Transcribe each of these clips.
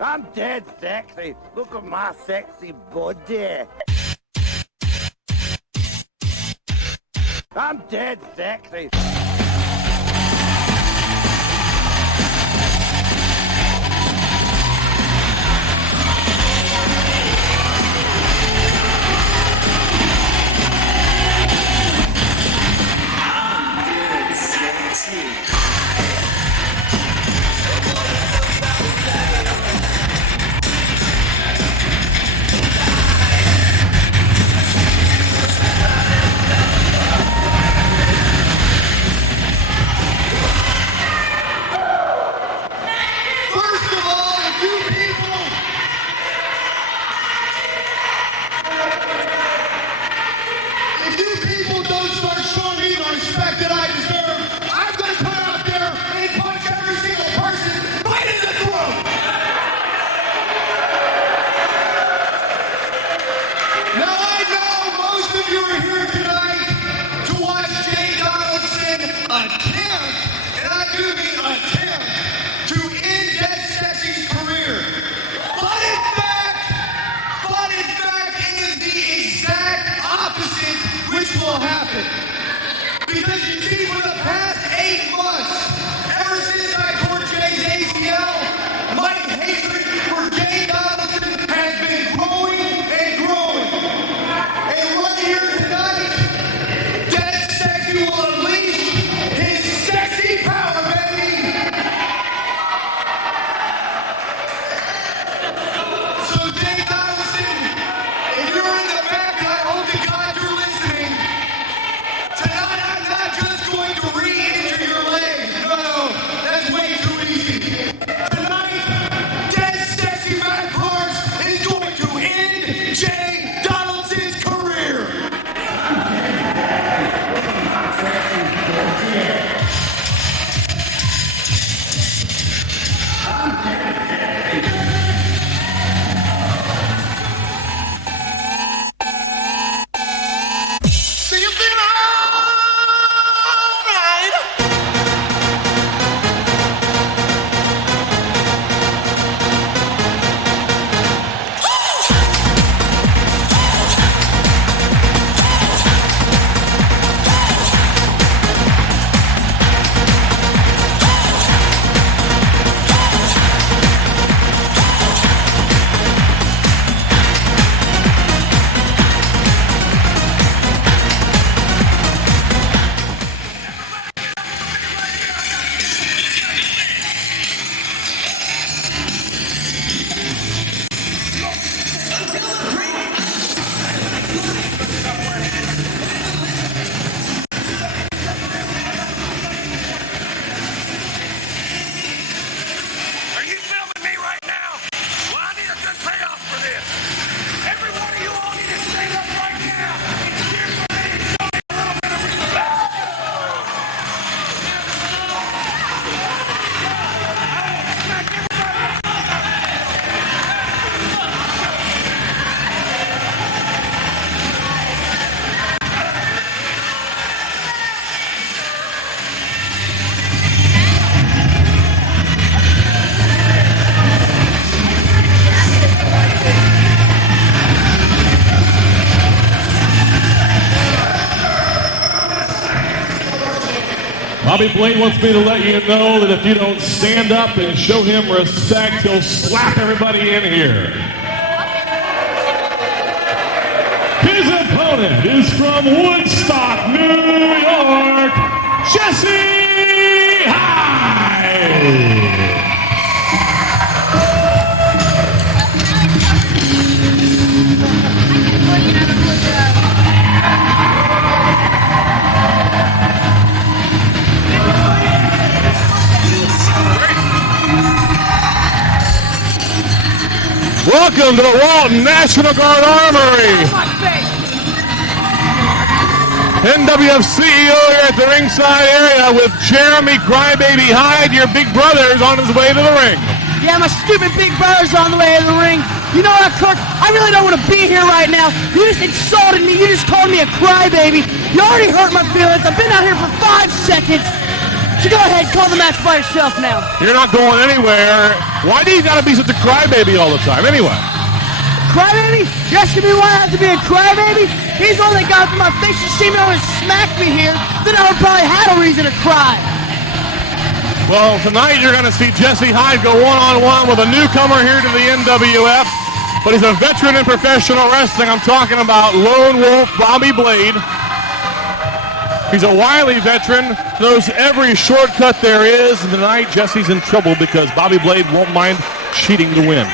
I'm dead sexy. Look at my sexy body. I'm dead sexy. Bobby Blade wants me to let you know that if you don't stand up and show him respect, he'll slap everybody in here. His opponent is from Woodstock, New York, Jesse Hyde. Welcome to the Walton National Guard Armory. NWF CEO here at the ringside area with Jeremy Crybaby Hyde, your big brother, is on his way to the ring. Yeah, my stupid big brother's on the way to the ring. You know what, Kirk? I really don't want to be here right now. You just insulted me. You just called me a crybaby. You already hurt my feelings. I've been out here for 5 seconds. So go ahead, call the match by yourself now. You're not going anywhere. Why do you got to be such a crybaby all the time? Anyway. Crybaby? You asking me why I have to be a crybaby? He's the one that got to my face. You see me over and smack me here, then I would probably have a reason to cry. Well, tonight you're going to see Jesse Hyde go one-on-one with a newcomer here to the NWF. But he's a veteran in professional wrestling. I'm talking about Lone Wolf Bobby Blade. He's a wily veteran, knows every shortcut there is. And tonight, Jesse's in trouble because Bobby Blade won't mind cheating to win.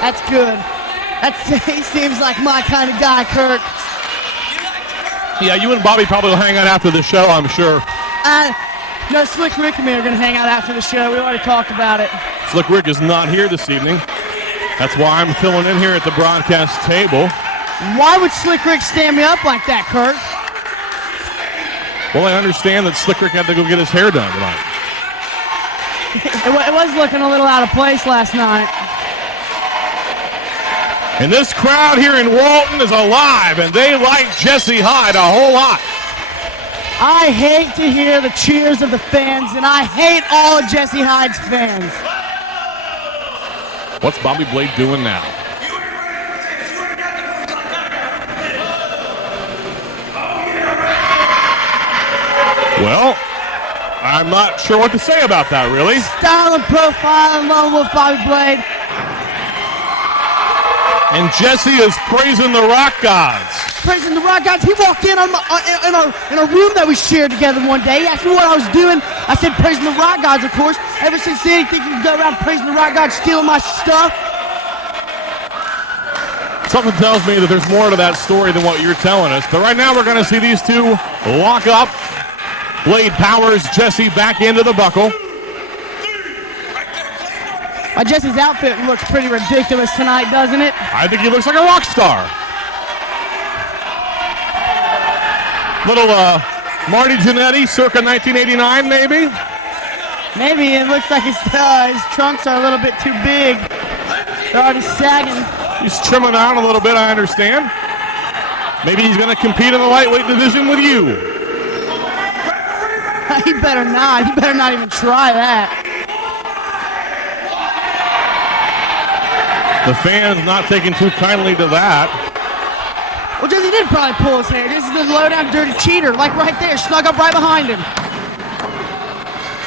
That's good. He seems like my kind of guy, Kirk. Yeah, you and Bobby probably will hang out after the show, I'm sure. No, Slick Rick and me are going to hang out after the show. We already talked about it. Slick Rick is not here this evening. That's why I'm filling in here at the broadcast table. Why would Slick Rick stand me up like that, Kirk? Well, I understand that Slick Rick had to go get his hair done tonight. It was looking a little out of place last night. And this crowd here in Walton is alive, and they like Jesse Hyde a whole lot. I hate to hear the cheers of the fans, and I hate all of Jesse Hyde's fans. What's Bobby Blade doing now? Well, I'm not sure what to say about that, really. Style and profile along with Bobby Blade. And Jesse is praising the Rock Gods. Praising the Rock Gods. He walked in on in a room that we shared together one day. He asked me what I was doing. I said praising the Rock Gods, of course. Ever since then, he thinks he can go around praising the Rock Gods, stealing my stuff. Something tells me that there's more to that story than what you're telling us. But right now, we're going to see these two lock up. Blade powers Jesse back into the buckle. Jesse's outfit looks pretty ridiculous tonight, doesn't it? I think he looks like a rock star. Little Marty Jannetty, circa 1989, maybe? Maybe. It looks like his trunks are a little bit too big. They're already sagging. He's trimming down a little bit, I understand. Maybe he's going to compete in the lightweight division with you. He better not. He better not even try that. The fans not taking too kindly to that. Well, Jesse did probably pull his hair. This is the low-down dirty cheater, like right there, snug up right behind him.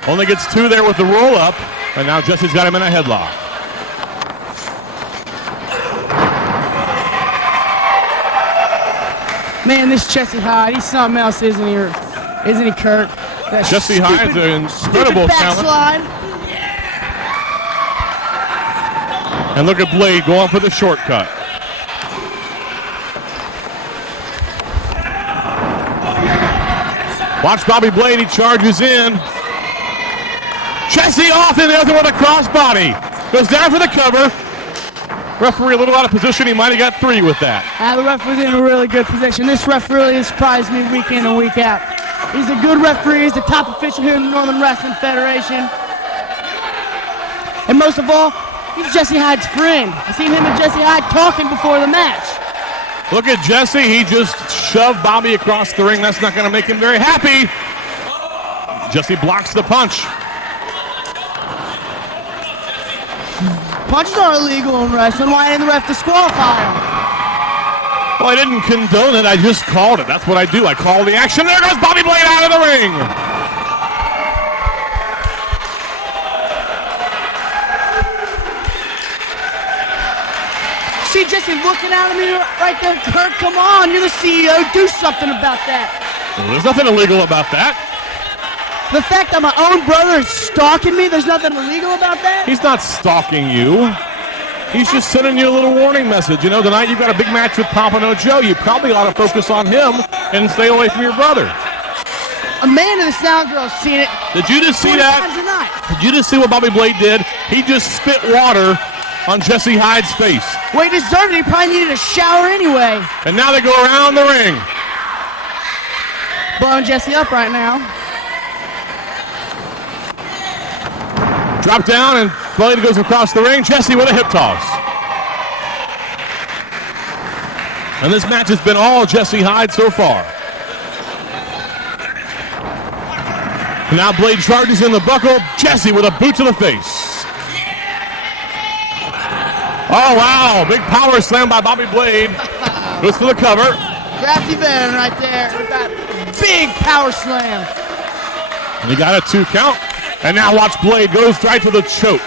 Only gets two there with the roll-up, and now Jesse's got him in a headlock. Man, this Jesse Hyde, he's something else, isn't he? Isn't he, Kurt? That Jesse Hyde's an incredible talent. And look at Blade going for the shortcut. Watch Bobby Blade, he charges in. Jesse off in there with a crossbody. Goes down for the cover. Referee a little out of position. He might have got three with that. The ref was in a really good position. This ref really has surprised me week in and week out. He's a good referee. He's the top official here in the Northern Wrestling Federation. And most of all, he's Jesse Hyde's friend. I've seen him and Jesse Hyde talking before the match. Look at Jesse. He just shoved Bobby across the ring. That's not going to make him very happy. Jesse blocks the punch. Punches are illegal in wrestling. Why didn't the ref disqualify him? Well, I didn't condone it. I just called it. That's what I do. I call the action. There goes Bobby Blade out of the ring. See Jesse looking at me right there. Kurt, come on. You're the CEO. Do something about that. Well, there's nothing illegal about that. The fact that my own brother is stalking me, there's nothing illegal about that? He's not stalking you. He's just sending you a little warning message. You know, tonight you've got a big match with Pompano Joe. You probably ought to focus on him and stay away from your brother. Amanda the Sound Girl's seen it. Did you just see that? Did you just see what Bobby Blade did? He just spit water on Jesse Hyde's face. Well, he deserved it. He probably needed a shower anyway. And now they go around the ring. Blowing Jesse up right now. Drop down and Blade goes across the ring. Jesse with a hip toss. And this match has been all Jesse Hyde so far. Now Blade charges in the buckle. Jesse with a boot to the face. Oh, wow. Big power slam by Bobby Blade. Goes for the cover. Crafty veteran right there with that big power slam. And he got a 2 count. And now watch Blade goes right to the choke.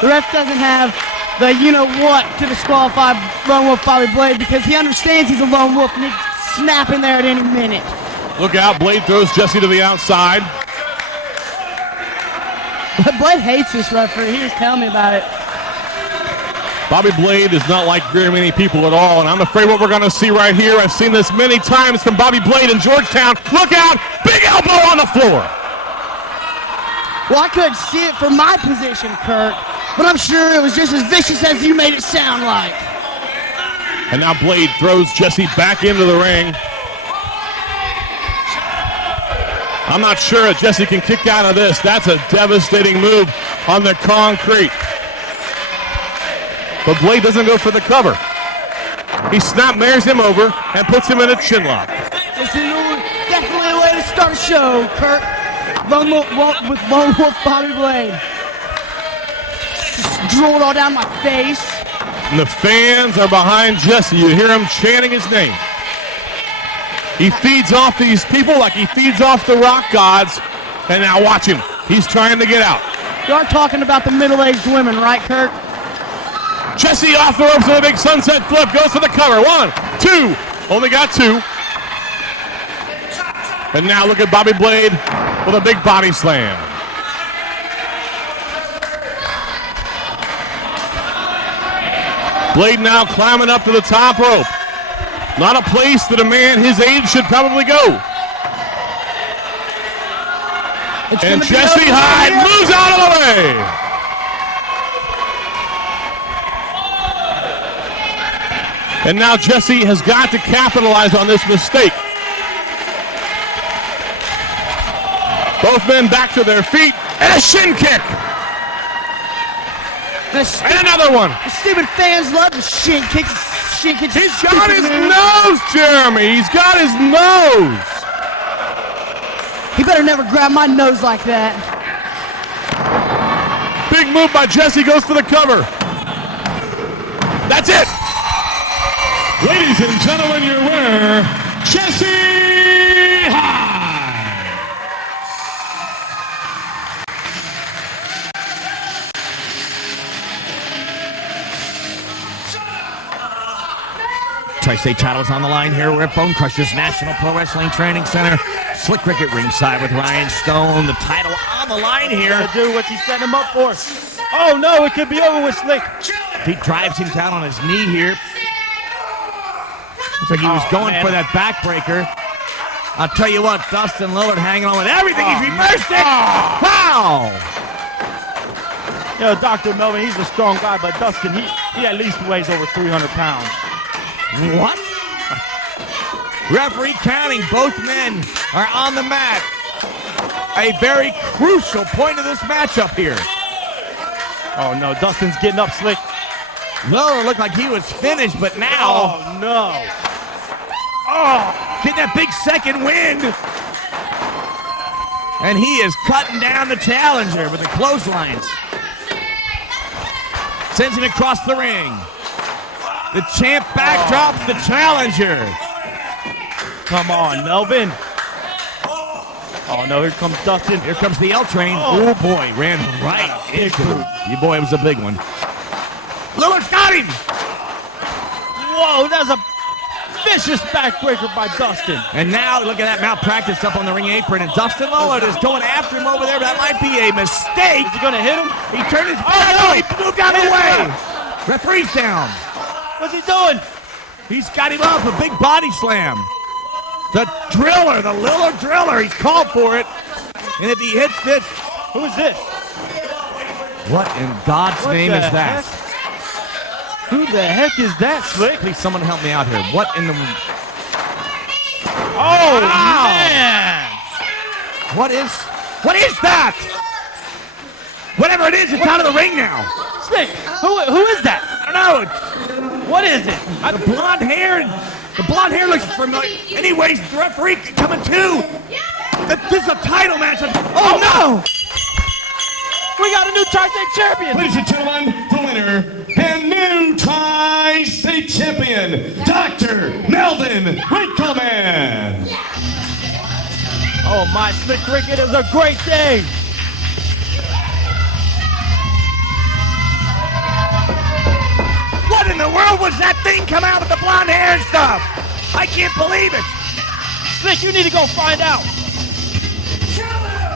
The ref doesn't have the you-know-what to disqualify Lone Wolf Bobby Blade because he understands he's a Lone Wolf and he's snapping there at any minute. Look out, Blade throws Jesse to the outside. Blade hates this referee. He was telling me about it. Bobby Blade is not like very many people at all, and I'm afraid what we're going to see right here, I've seen this many times from Bobby Blade in Georgetown. Look out! Big elbow on the floor! Well, I couldn't see it from my position, Kurt, but I'm sure it was just as vicious as you made it sound like. And now Blade throws Jesse back into the ring. I'm not sure if Jesse can kick out of this. That's a devastating move on the concrete. But Blade doesn't go for the cover. He snap-mares him over and puts him in a chin lock. This is definitely a way to start a show, Kurt. Lone Wolf Bobby Blade. Just drooled all down my face. And the fans are behind Jesse. You hear him chanting his name. He feeds off these people like he feeds off the rock gods. And now watch him. He's trying to get out. You are talking about the middle-aged women, right, Kurt? Jesse off the ropes with a big sunset flip. Goes for the cover. 1, 2. Only got 2. And now look at Bobby Blade with a big body slam. Blade now climbing up to the top rope. Not a place that a man his age should probably go. And Jesse Hyde moves out of the way. And now Jesse has got to capitalize on this mistake. Both men back to their feet, and a shin kick. And another one. The stupid fans love the shin kicks. He's got his nose, Jeremy. He's got his nose. He better never grab my nose like that. Big move by Jesse, goes for the cover. That's it. Ladies and gentlemen, your winner, Jesse Hyde. Tri-State titles on the line here. We're at Bone Crushers National Pro Wrestling Training Center. Slick Rick at ringside with Ryan Stone. The title on the line here. Do what he's setting him up for. Oh no, it could be over with Slick. He drives him down on his knee here. Looks like he was going for that backbreaker. I'll tell you what, Dustin Lillard hanging on with everything. He's reversed it. Wow. You know, Dr. Melvin, he's a strong guy, but Dustin, he at least weighs over 300 pounds. What? Referee counting. Both men are on the mat. A very crucial point of this matchup here. Oh no, Dustin's getting up, Slick. Lillard looked like he was finished, but now... Oh no. Oh, getting that big second win. And he is cutting down the challenger with the clotheslines. Sends him across the ring. The champ backdrops the challenger. Come on, Melvin. Oh no, here comes Dustin. Here comes the L train. Oh boy, ran right into him. You boy, it was a big one. Lillard's got him. Whoa, that's a vicious backbreaker by Dustin. And now look at that malpractice up on the ring apron, and Dustin Lillard is going after him over there. That might be a mistake. Is he gonna hit him? He turned his back. Oh, no, he moved out of the way. Referee's down. What's he doing? He's got him up, a big body slam. The driller, the Lillard driller, he's called for it. And if he hits this, who is this? What in God's name is that? Heck? Who the heck is that, Slick? Please, someone help me out here. What in the... Oh, wow. man! What is that? Whatever it is, it's out of the ring now. Slick, who is that? I don't know. What is it? The blonde hair, The blonde hair looks familiar. Anyways, the referee coming too. This is a title match. Oh no! We got a new Tri-State champion. Ladies and gentlemen, the winner and new Tri-State champion, Dr. Melvin Winkleman. Oh my, Slick Rick, it is a great day. What in the world was that thing come out with the blonde hair and stuff? I can't believe it. Slick, you need to go find out.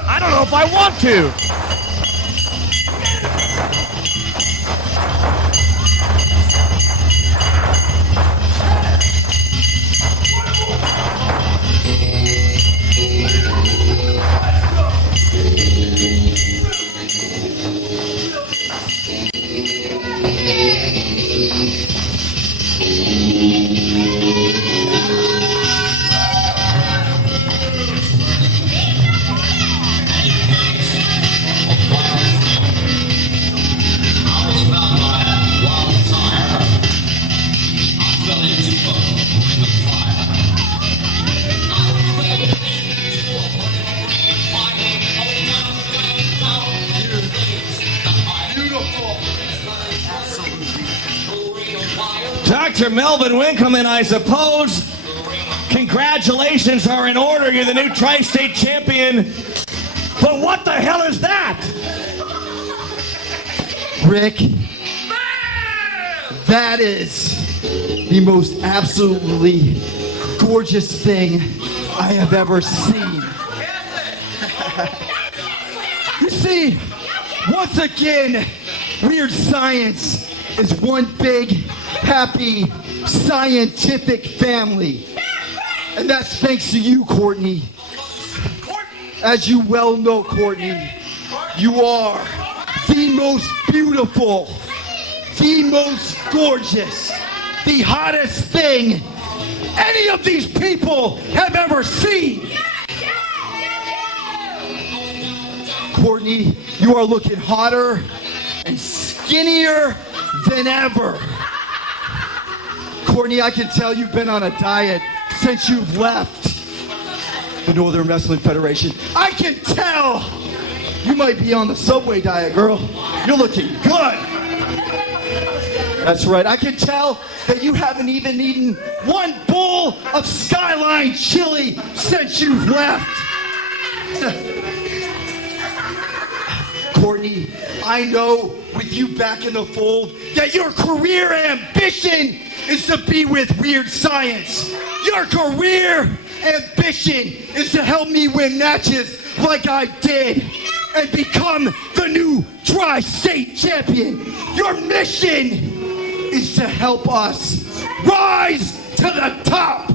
I don't know if I want to. Dr. Melvin Winkleman, I suppose congratulations are in order. You're the new Tri-State champion. But what the hell is that? Rick, that is the most absolutely gorgeous thing I have ever seen. You see, once again, Weird Science is one big, happy, scientific family. And that's thanks to you, Courtney. As you well know, Courtney, you are the most beautiful, the most gorgeous, the hottest thing any of these people have ever seen. Courtney, you are looking hotter and skinnier than ever. Courtney, I can tell you've been on a diet since you've left the Northern Wrestling Federation. I can tell you might be on the Subway diet, girl. You're looking good. That's right. I can tell that you haven't even eaten one bowl of Skyline chili since you've left. Courtney, I know with you back in the fold that your career ambition is to be with Weird Science. Your career ambition is to help me win matches like I did and become the new Tri-State champion. Your mission is to help us rise to the top.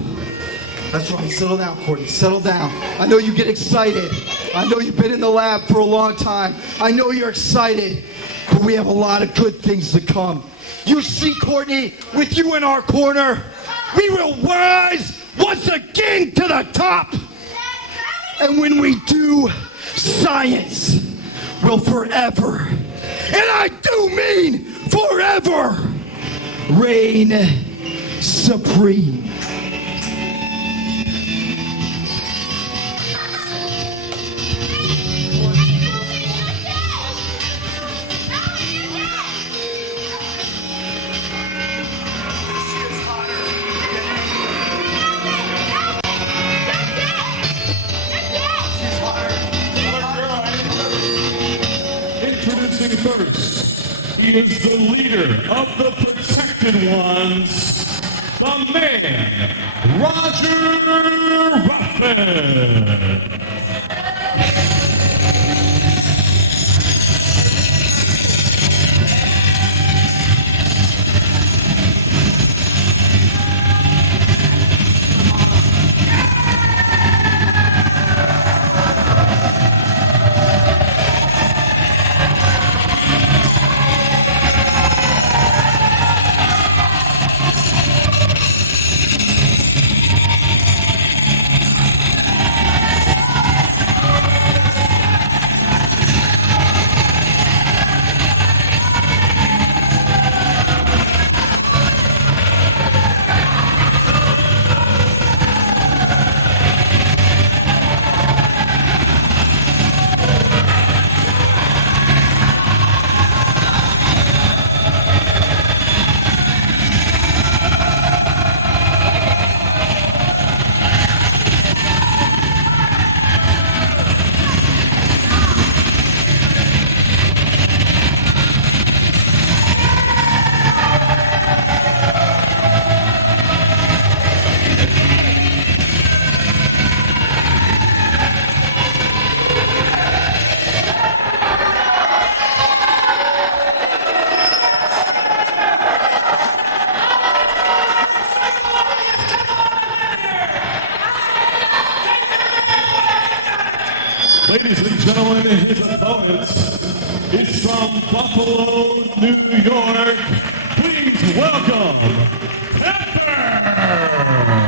That's right, settle down, Courtney, settle down. I know you get excited. I know you've been in the lab for a long time. I know you're excited, but we have a lot of good things to come. You see, Courtney, with you in our corner, we will rise once again to the top. And when we do, science will forever, and I do mean forever, reign supreme. First, he is the leader of the protected ones, the man, Roger Ruffin. Ladies and gentlemen, his opponents is from Buffalo, New York. Please welcome Pepper!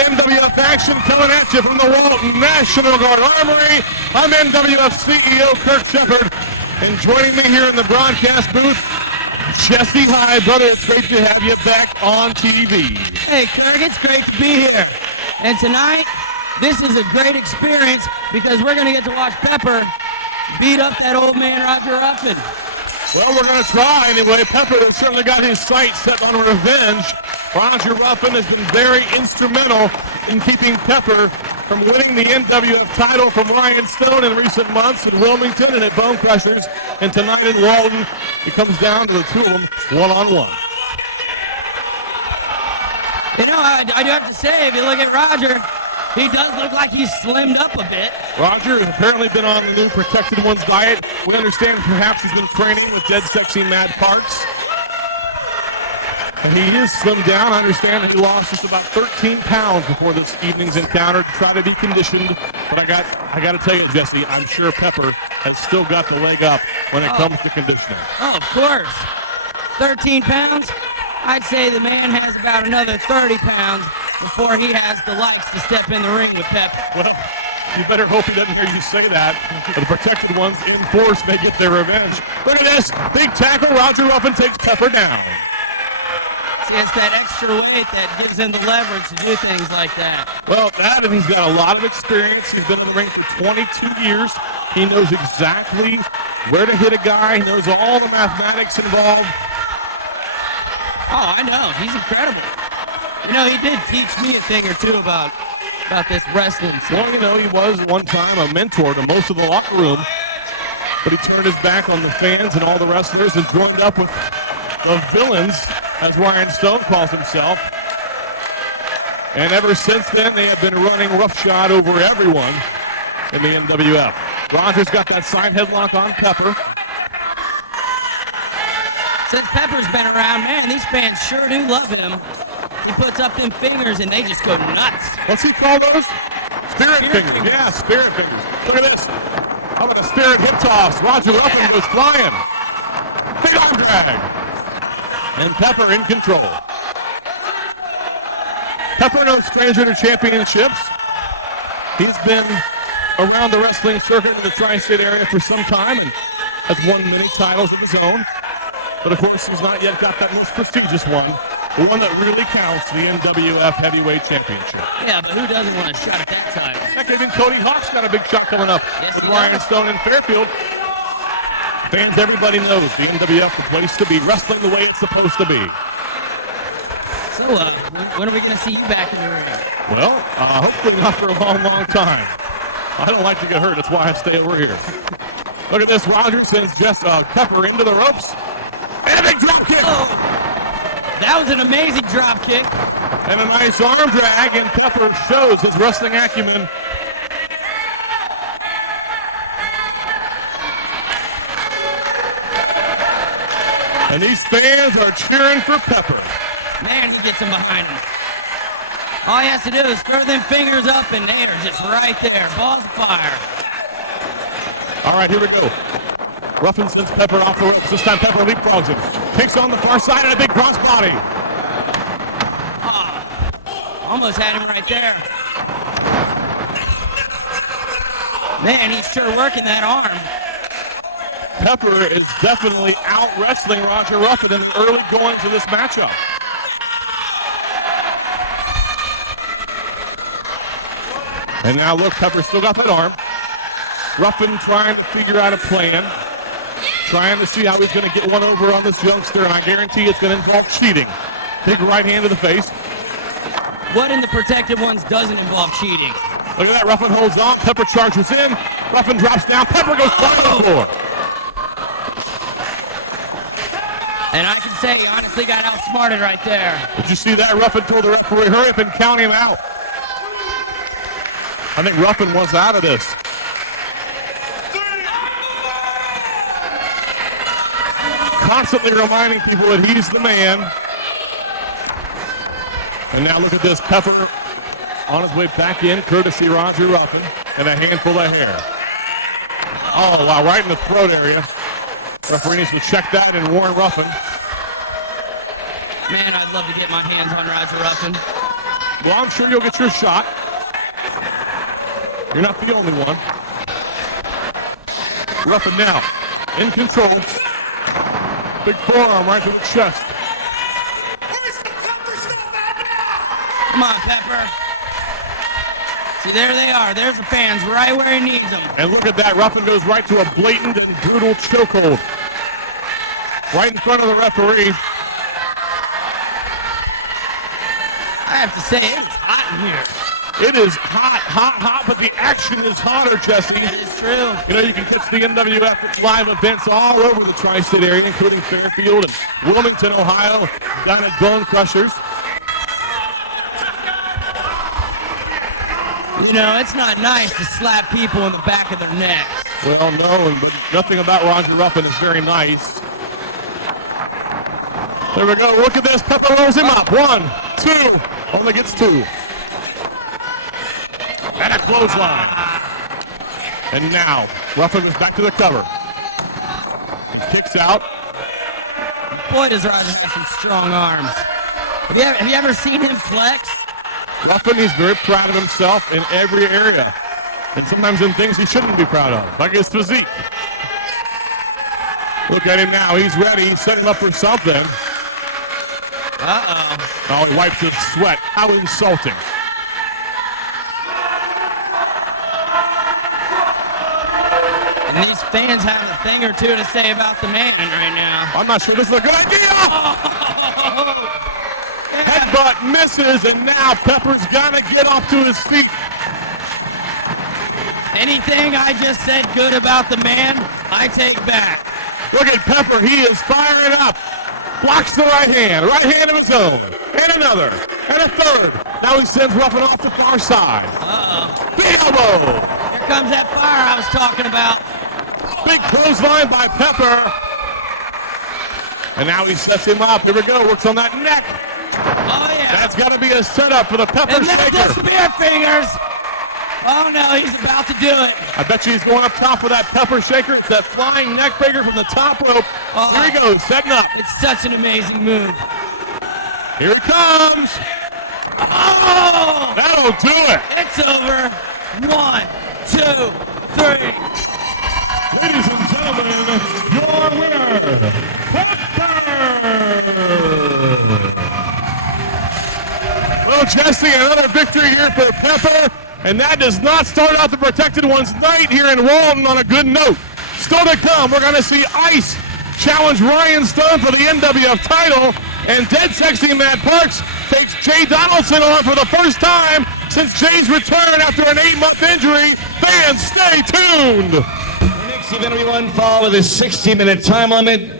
NWF action coming at you from the Walton National Guard Armory. I'm NWF CEO Kirk Shepard, and joining me here in the broadcast booth, Jesse Hyde. Brother, it's great to have you back on TV. Hey, Kirk, it's great to be here. And tonight, this is a great experience because we're going to get to watch Pepper beat up that old man, Roger Ruffin. Well, we're going to try anyway. Pepper has certainly got his sights set on revenge. Roger Ruffin has been very instrumental in keeping Pepper from winning the NWF title from Ryan Stone in recent months in Wilmington and at Bone Crushers. And tonight in Walton, it comes down to the two of them one-on-one. You know, I do have to say, if you look at Roger, he does look like he's slimmed up a bit. Roger has apparently been on the new Protected Ones diet. We understand perhaps he's been training with Dead Sexy Mad Parks. And he is slimmed down. I understand that he lost just about 13 pounds before this evening's encounter to try to be conditioned. But I got to tell you, Jesse, I'm sure Pepper has still got the leg up when it comes to conditioning. Oh, of course. 13 pounds? I'd say the man has about another 30 pounds before he has the lights to step in the ring with Pepper. Well, you better hope he doesn't hear you say that. The Protected Ones in force may get their revenge. Look at this. Big tackle. Roger Ruffin takes Pepper down. It's that extra weight that gives him the leverage to do things like that. Well, that, and he's got a lot of experience. He's been in the ring for 22 years. He knows exactly where to hit a guy. He knows all the mathematics involved. Oh, I know. He's incredible. You know, he did teach me a thing or two about this wrestling stuff. Well, you know, he was one time a mentor to most of the locker room, but he turned his back on the fans and all the wrestlers and joined up with the villains, as Ryan Stone calls himself. And ever since then, they have been running roughshod over everyone in the NWF. Roger's got that side headlock on Pepper. Since Pepper's been around, man, these fans sure do love him. He puts up them fingers and they just go nuts. What's he call those? Spirit fingers. Yeah, spirit fingers. Look at this. How about a spirit hip toss? Roger Ruffin goes flying. Big arm drag. And Pepper in control. Pepper no stranger to championships. He's been around the wrestling circuit in the tri-state area for some time and has won many titles of his own. But of course, he's not yet got that most prestigious one, the one that really counts, the NWF Heavyweight Championship. Yeah, but who doesn't want a shot at that title? Heck, even Cody Hawk's got a big shot coming up with Ryan Stone in Fairfield. Fans, everybody knows the NWF, the place to be, wrestling the way it's supposed to be. So, when are we going to see you back in the ring? Well, hopefully not for a long, long time. I don't like to get hurt. That's why I stay over here. Look at this. Roger sends Pepper into the ropes. And a big drop kick. Oh, that was an amazing drop kick. And a nice arm drag, and Pepper shows his wrestling acumen. And these fans are cheering for Pepper. Man, he gets him behind him. All he has to do is throw them fingers up, and they are just right there. Balls of fire. All right, here we go. Ruffin sends Pepper off the ropes. This time Pepper leapfrogs him. Kicks on the far side and a big crossbody. Almost had him right there. Man, he's sure working that arm. Pepper is definitely out-wrestling Roger Ruffin in the early going to this matchup. And now look, Pepper's still got that arm. Ruffin trying to figure out a plan. Trying to see how he's going to get one over on this youngster, and I guarantee it's going to involve cheating. Big right hand to the face. What in the Protected Ones doesn't involve cheating? Look at that, Ruffin holds on, Pepper charges in, Ruffin drops down, Pepper goes flying to the floor. And I can say he honestly got outsmarted right there. Did you see that? Ruffin told the referee, hurry up and count him out. I think Ruffin wants out of this. Constantly reminding people that he's the man. And now look at this, Pepper on his way back in, courtesy Roger Ruffin, and a handful of hair. Oh, wow, right in the throat area. Referee needs to check that and warn Ruffin. Man, I'd love to get my hands on Roger Ruffin. Well, I'm sure you'll get your shot. You're not the only one. Ruffin now, in control. Big forearm right to the chest. Come on, Pepper. See, there they are. There's the fans right where he needs them. And look at that. Ruffin goes right to a blatant and brutal chokehold. Right in front of the referee. I have to say, it's hot in here. It is hot, hot, hot, but the action is hotter, Jesse. That is true. You know, you can catch the NWF live events all over the tri-state area, including Fairfield and Wilmington, Ohio, down at Bone Crushers. You know, it's not nice to slap people in the back of their necks. Well, no, but nothing about Roger Ruffin is very nice. There we go. Look at this. Pepper rolls him up. 1, 2. Only gets 2. And a clothesline. And now, Ruffin goes back to the cover. Kicks out. Boy, does Roger have some strong arms. Have you ever seen him flex? Ruffin, he's very proud of himself in every area. And sometimes in things he shouldn't be proud of, like his physique. Look at him now. He's ready. He's setting up for something. Uh-oh. Oh, he wipes his sweat. How insulting. And these fans have a thing or two to say about the man right now. I'm not sure this is a good idea. Oh! Headbutt misses, and now Pepper's got to get off to his feet. Anything I just said good about the man, I take back. Look at Pepper. He is firing up. Blocks the right hand of his own. And another. And a third. Now he sends Ruffin off the far side. Uh-oh. Big elbow. Here comes that fire I was talking about. Big clothesline by Pepper. And now he sets him up. Here we go. Works on that neck. Oh, yeah. That's got to be a setup for the Pepper and Shaker. the spear fingers. Oh, no, he's about to do it. I bet you he's going up top for that Pepper Shaker. It's that flying neck breaker from the top rope. Here he goes, setting up. It's such an amazing move. Here it comes. Oh! That'll do it. It's over. 1, 2, 3. Ladies and gentlemen, your winner, Pepper. Well, Jesse, another victory here for Pepper. And that does not start out the Protected Ones night here in Walton on a good note. Still to come, we're going to see Ice challenge Ryan Stone for the NWF title. And Dead Sexy Matt Parks takes Jay Donaldson on for the first time since Jay's return after an 8-month injury. Fans, stay tuned. The next event will be one fall with a 60-minute time limit.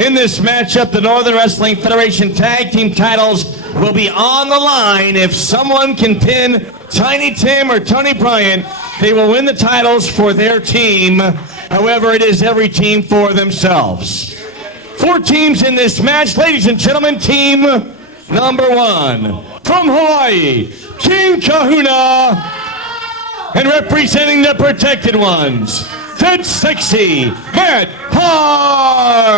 In this matchup, the Northern Wrestling Federation Tag Team titles will be on the line. If someone can pin Tiny Tim or Tony Bryant, they will win the titles for their team. However, it is every team for themselves. 4 teams in this match. Ladies and gentlemen, team number 1. From Hawaii, King Kahuna. And representing the Protected Ones, Dead Sexy Matt Parks.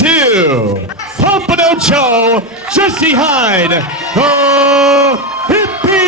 2, Pompano Joe, Jesse Hyde, the Hippies.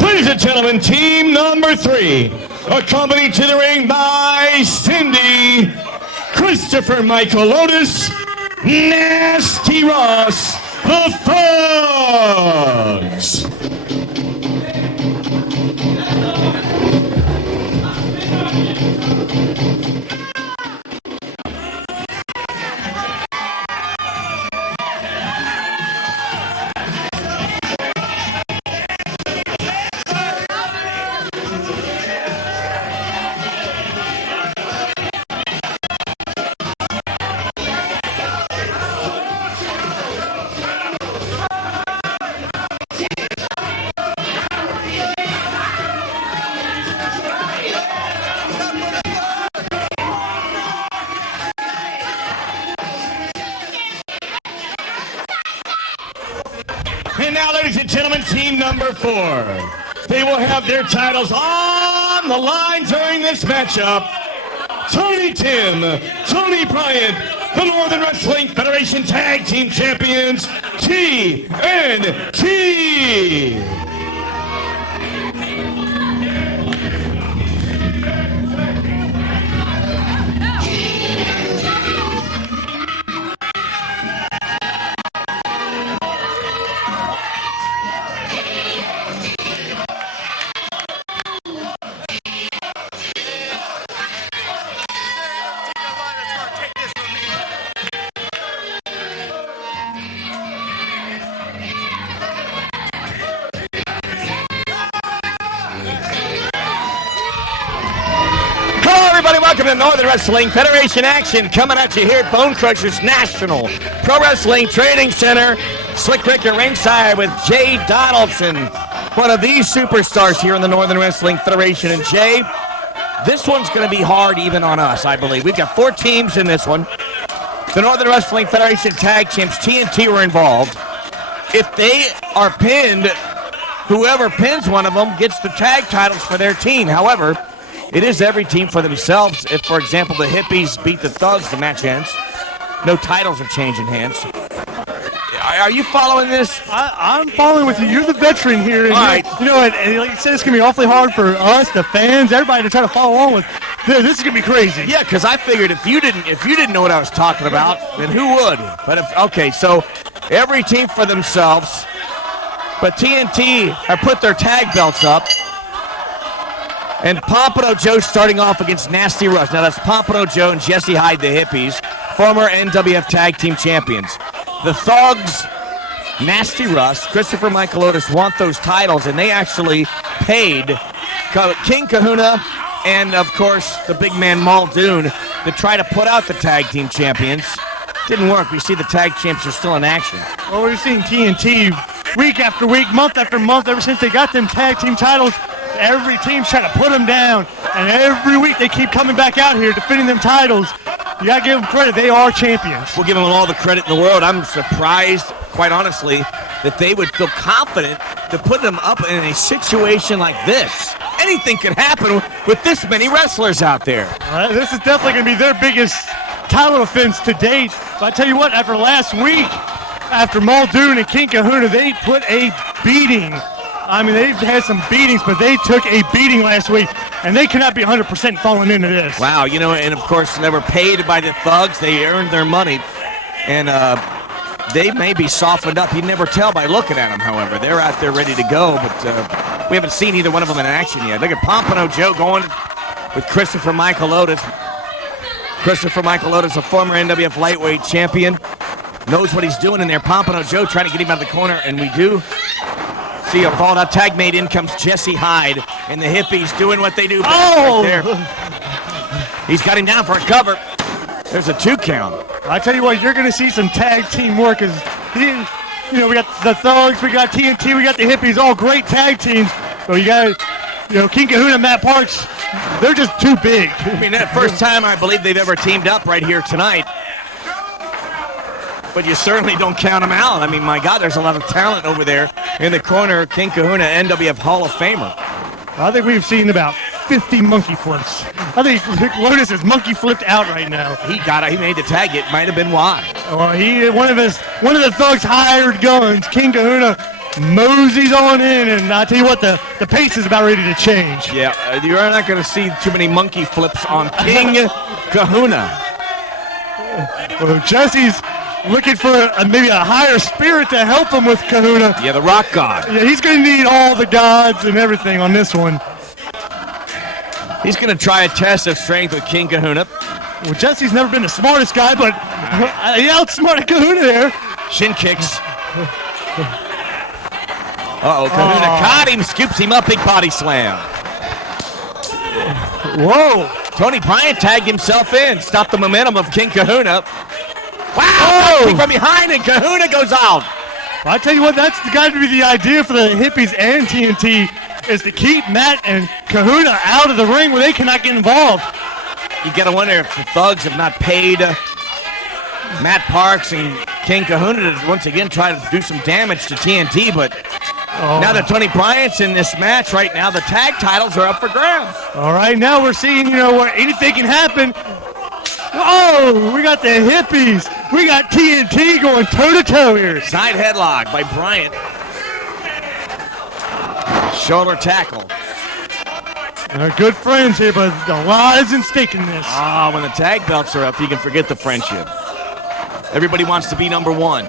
Ladies and gentlemen, team number 3, accompanied to the ring by Cindy, Christopher Michael Otis, Nasty Russ, the Thugs. And now, ladies and gentlemen, team number 4. They will have their titles on the line during this matchup. Tony Tim, Tony Bryant, the Northern Wrestling Federation Tag Team Champions, TNT. Welcome to Northern Wrestling Federation action, coming at you here at Bone Crushers National Pro Wrestling Training Center. Slick Rick at ringside with Jay Donaldson, one of these superstars here in the Northern Wrestling Federation. And Jay, this one's going to be hard even on us, I believe. We've got 4 teams in this one. The Northern Wrestling Federation Tag Champs, TNT, were involved. If they are pinned, whoever pins one of them gets the tag titles for their team. However, it is every team for themselves. If, for example, the Hippies beat the Thugs, the match ends. No titles are changing hands. Are you following this? I'm following with you. You're the veteran here. And all right. You know, and like you said, it's going to be awfully hard for us, the fans, everybody to try to follow along with. This is going to be crazy. Yeah, because I figured if you didn't know what I was talking about, then who would? But okay, so every team for themselves. But TNT have put their tag belts up. And Pompano Joe starting off against Nasty Russ. Now that's Pompano Joe and Jesse Hyde, the Hippies, former NWF Tag Team Champions. The Thugs, Nasty Russ, Christopher Michael Otis want those titles, and they actually paid King Kahuna and, of course, the big man Muldoon to try to put out the Tag Team Champions. Didn't work. We see the Tag Champs are still in action. Well, we've seen TNT week after week, month after month, ever since they got them Tag Team titles. Every team's trying to put them down, and every week they keep coming back out here defending them titles. You got to give them credit. They are champions. We'll give them all the credit in the world. I'm surprised, quite honestly, that they would feel confident to put them up in a situation like this. Anything could happen with this many wrestlers out there. This is definitely going to be their biggest title defense to date. But I tell you what, after last week, after Muldoon and King Kahuna, they put a beating. I mean, they've had some beatings, but they took a beating last week. and they cannot be 100% falling into this. Wow, you know, and of course they were paid by the Thugs. They earned their money, and they may be softened up. You never tell by looking at them, however. They're out there ready to go, but we haven't seen either one of them in action yet. Look at Pompano Joe going with Christopher Michaelotis. Christopher Michaelotis, a former NWF lightweight champion, knows what he's doing in there. Pompano Joe trying to get him out of the corner, and we do see a fall out tag made. In comes Jesse Hyde, and the Hippies doing what they do right there. He's got him down for a cover. There's a 2 count. I tell you what, you're going to see some tag team work. We got the Thugs, we got TNT, we got the Hippies, all great tag teams. So you got, King Kahuna, Matt Parks, they're just too big. I mean, that first time I believe they've ever teamed up right here tonight. But you certainly don't count them out. I mean, my God, there's a lot of talent over there in the corner. King Kahuna, NWF Hall of Famer. I think we've seen about 50 monkey flips. I think Lotus is monkey flipped out right now. He got it. He made the tag. It might have been why. One of the Thugs hired guns. King Kahuna moseys on in, and I tell you what, the pace is about ready to change. Yeah, you're not going to see too many monkey flips on King Kahuna. Well, Jesse's looking for maybe a higher spirit to help him with Kahuna. Yeah, the rock god. Yeah, he's going to need all the gods and everything on this one. He's going to try a test of strength with King Kahuna. Well, Jesse's never been the smartest guy, but he outsmarted Kahuna there. Shin kicks. Kahuna caught him, scoops him up, big body slam. Whoa. Tony Bryant tagged himself in, stopped the momentum of King Kahuna. Wow! From behind, and Kahuna goes out. Well, I tell you what, that's got to be the idea for the Hippies and TNT, is to keep Matt and Kahuna out of the ring where they cannot get involved. You got to wonder if the Thugs have not paid Matt Parks and King Kahuna to once again try to do some damage to TNT, but now that Tony Bryant's in this match right now, the tag titles are up for grabs. All right, now we're seeing, where anything can happen. Oh, we got the Hippies. We got TNT going toe-to-toe here. Side headlock by Bryant. Shoulder tackle. They're good friends here, but a lot is in stake in this. When the tag belts are up, you can forget the friendship. Everybody wants to be number one.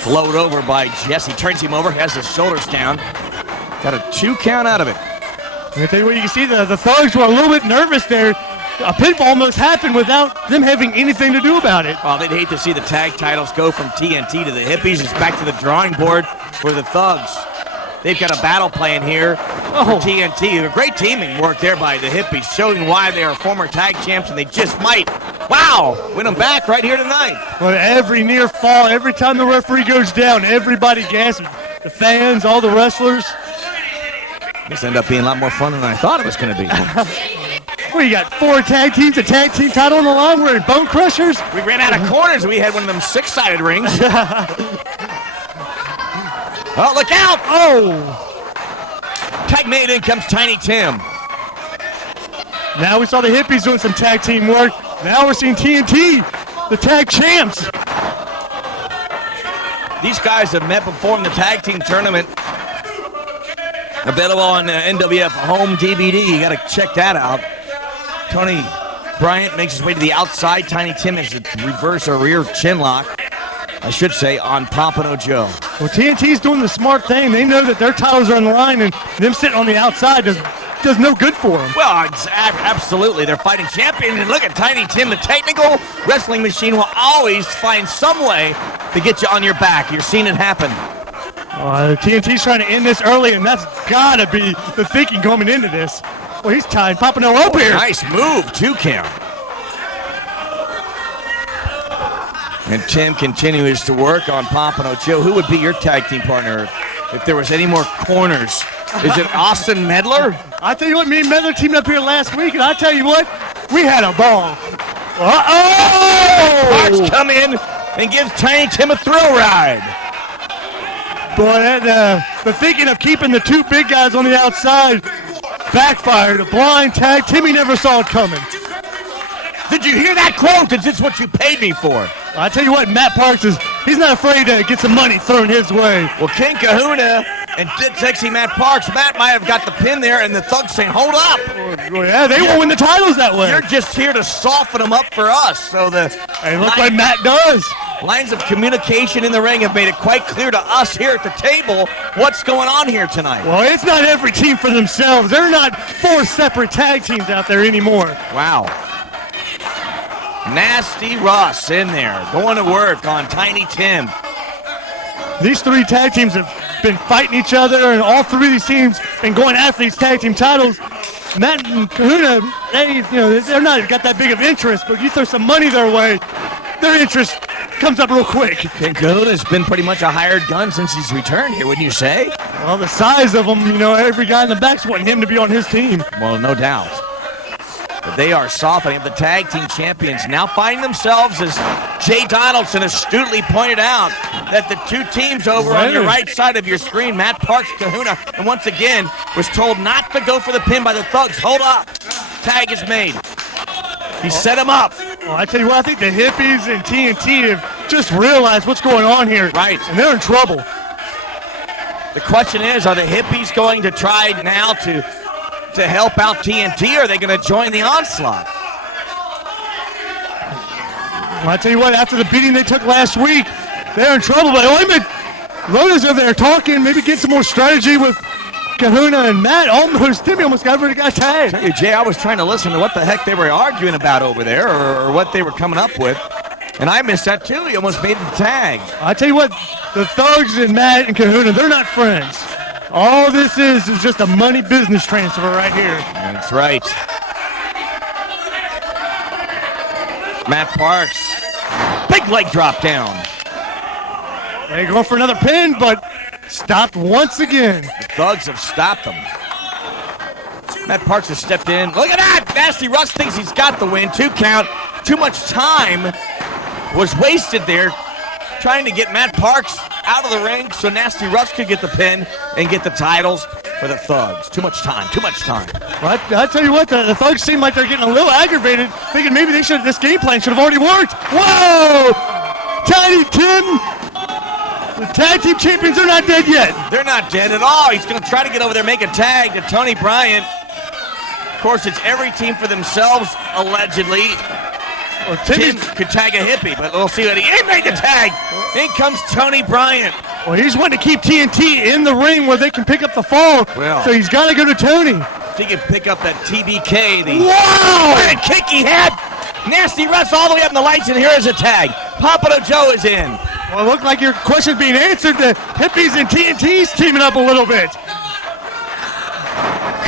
Float over by Jesse. Turns him over, has his shoulders down. Got a 2 count out of it. I tell you what, you can see the Thugs were a little bit nervous there. A pinfall almost happened without them having anything to do about it. Oh, they'd hate to see the tag titles go from TNT to the Hippies. It's back to the drawing board for the Thugs. They've got a battle plan here for TNT. A great teaming work there by the Hippies, showing why they are former tag champs, and they just might, win them back right here tonight. Well, every near fall, every time the referee goes down, everybody gasps. The fans, all the wrestlers. This ended up being a lot more fun than I thought it was going to be. Well, you got 4 tag teams, a tag team title on the line. We're in Bone Crushers. We ran out of corners. We had one of them 6-sided rings. Oh, look out! Tag made, in comes Tiny Tim. Now we saw the Hippies doing some tag team work. Now we're seeing TNT, the tag champs. These guys have met before in the tag team tournament. Available on NWF Home DVD. You got to check that out. Tony Bryant makes his way to the outside. Tiny Tim has a reverse or rear chin lock, I should say, on Pompano Joe. Well, TNT's doing the smart thing. They know that their titles are on the line, and them sitting on the outside does no good for them. Well, absolutely. They're fighting champions, and look at Tiny Tim. The technical wrestling machine will always find some way to get you on your back. You're seeing it happen. TNT's trying to end this early, and that's got to be the thinking coming into this. Well, he's tying Pompano up here. Nice move, 2 count. And Tim continues to work on Pompano Joe. Who would be your tag team partner if there was any more corners? Is it Austin Medler? I tell you what, me and Medler teamed up here last week, and I tell you what, we had a ball. Sparx come in and gives Tiny Tim a thrill ride. Boy, the thinking of keeping the 2 big guys on the outside backfired. A blind tag. Timmy never saw it coming. Did you hear that quote? Is this what you paid me for? I tell you what, Matt Parks he's not afraid to get some money thrown his way. Well, King Kahuna and sexy Matt Sparx. Matt might have got the pin there, and the Thugs saying, hold up. Well, yeah, they won't win the titles that way. You're just here to soften them up for us. So Hey, look like Matt does. Lines of communication in the ring have made it quite clear to us here at the table what's going on here tonight. Well, it's not every team for themselves. They're not 4 separate tag teams out there anymore. Wow. Nasty Russ in there, going to work on Tiny Tim. These 3 tag teams have been fighting each other, and all 3 of these teams been going after these tag team titles. Matt and Kahuna, they're not got that big of interest, but you throw some money their way, their interest comes up real quick. And Kahuna's been pretty much a hired gun since he's returned here, wouldn't you say? Well, the size of them, every guy in the back's wanting him to be on his team. Well, no doubt. But they are softening. The tag team champions now find themselves, as Jay Donaldson astutely pointed out, that the 2 teams over on your right side of your screen, Matt Sparx, Kahuna, and once again was told not to go for the pin by the Thugs. Hold up. Tag is made. He set him up. Well, I tell you what, I think the Hippies and TNT have just realized what's going on here. Right. And they're in trouble. The question is, are the Hippies going to try now to help out TNT, or are they going to join the onslaught? Well, I tell you what, after the beating they took last week, they're in trouble. But wait a minute, Loda's over there talking, maybe get some more strategy with Kahuna and Matt. Timmy almost got tagged. Tell you, Jay, I was trying to listen to what the heck they were arguing about over there, or what they were coming up with, and I missed that too. He almost made the tag. I tell you what, the Thugs and Matt and Kahuna, they're not friends. All this is just a money business transfer right here. That's right. Matt Sparx, big leg drop down. They go for another pin, but stopped once again. The Thugs have stopped them. Matt Sparx has stepped in. Look at that! Nasty Russ thinks he's got the win. 2 count. Too much time was wasted there trying to get Matt Sparx out of the ring so Nasty Russ could get the pin and get the titles for the Thugs. Too much time. Well, I tell you what, the Thugs seem like they're getting a little aggravated, thinking maybe this game plan should have already worked. Whoa! Tiny Tim! The tag team champions are not dead yet. They're not dead at all. He's going to try to get over there, make a tag to Tony Bryant. Of course, it's every team for themselves, allegedly. Well, Tim could tag a hippie, but we'll see what he made the tag. In comes Tony Bryant. Well, he's wanting to keep TNT in the ring where they can pick up the fall. Well, so he's got to go to Tony. He can pick up that TBK. Wow! What a kick he had. Nasty Russ all the way up in the lights, and here is a tag. Pompano Joe is in. Well, it looked like your question's being answered. The Hippies and TNT's teaming up a little bit.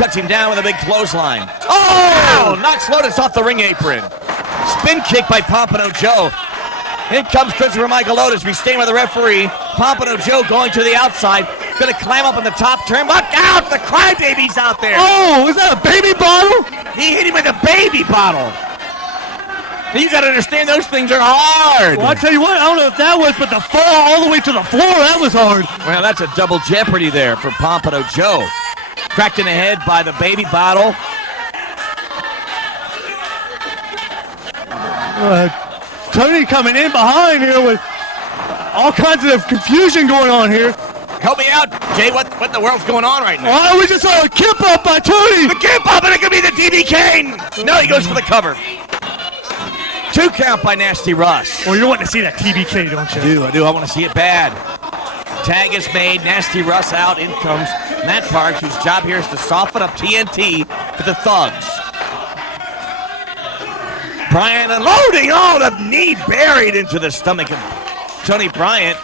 Cuts him down with a big clothesline. Oh! Knocks Lotus off the ring apron. Spin kick by Pompano Joe. In comes Christopher Michael Lotus, restrained by the referee. Pompano Joe going to the outside. Going to climb up on the top turn. Look out! The crybaby's out there. Oh, is that a baby bottle? He hit him with a baby bottle. You got to understand, those things are hard. Well, I'll tell you what, I don't know if that was, but the fall all the way to the floor, that was hard. Well, that's a double jeopardy there for Pompano Joe. Cracked in the head by the baby bottle. Tony coming in behind here with all kinds of confusion going on here. Help me out, Jay. What the world's going on right now? Oh, we just saw a kip up by Tony. The kip up, and it could be the TBK. No, he goes for the cover. 2 count by Nasty Russ. Well, you're wanting to see that TBK, don't you? I do. I want to see it bad. Tag is made. Nasty Russ out. In comes Matt Sparx, whose job here is to soften up TNT for the Thugs. Bryant unloading. Oh, the knee buried into the stomach of Tony Bryant.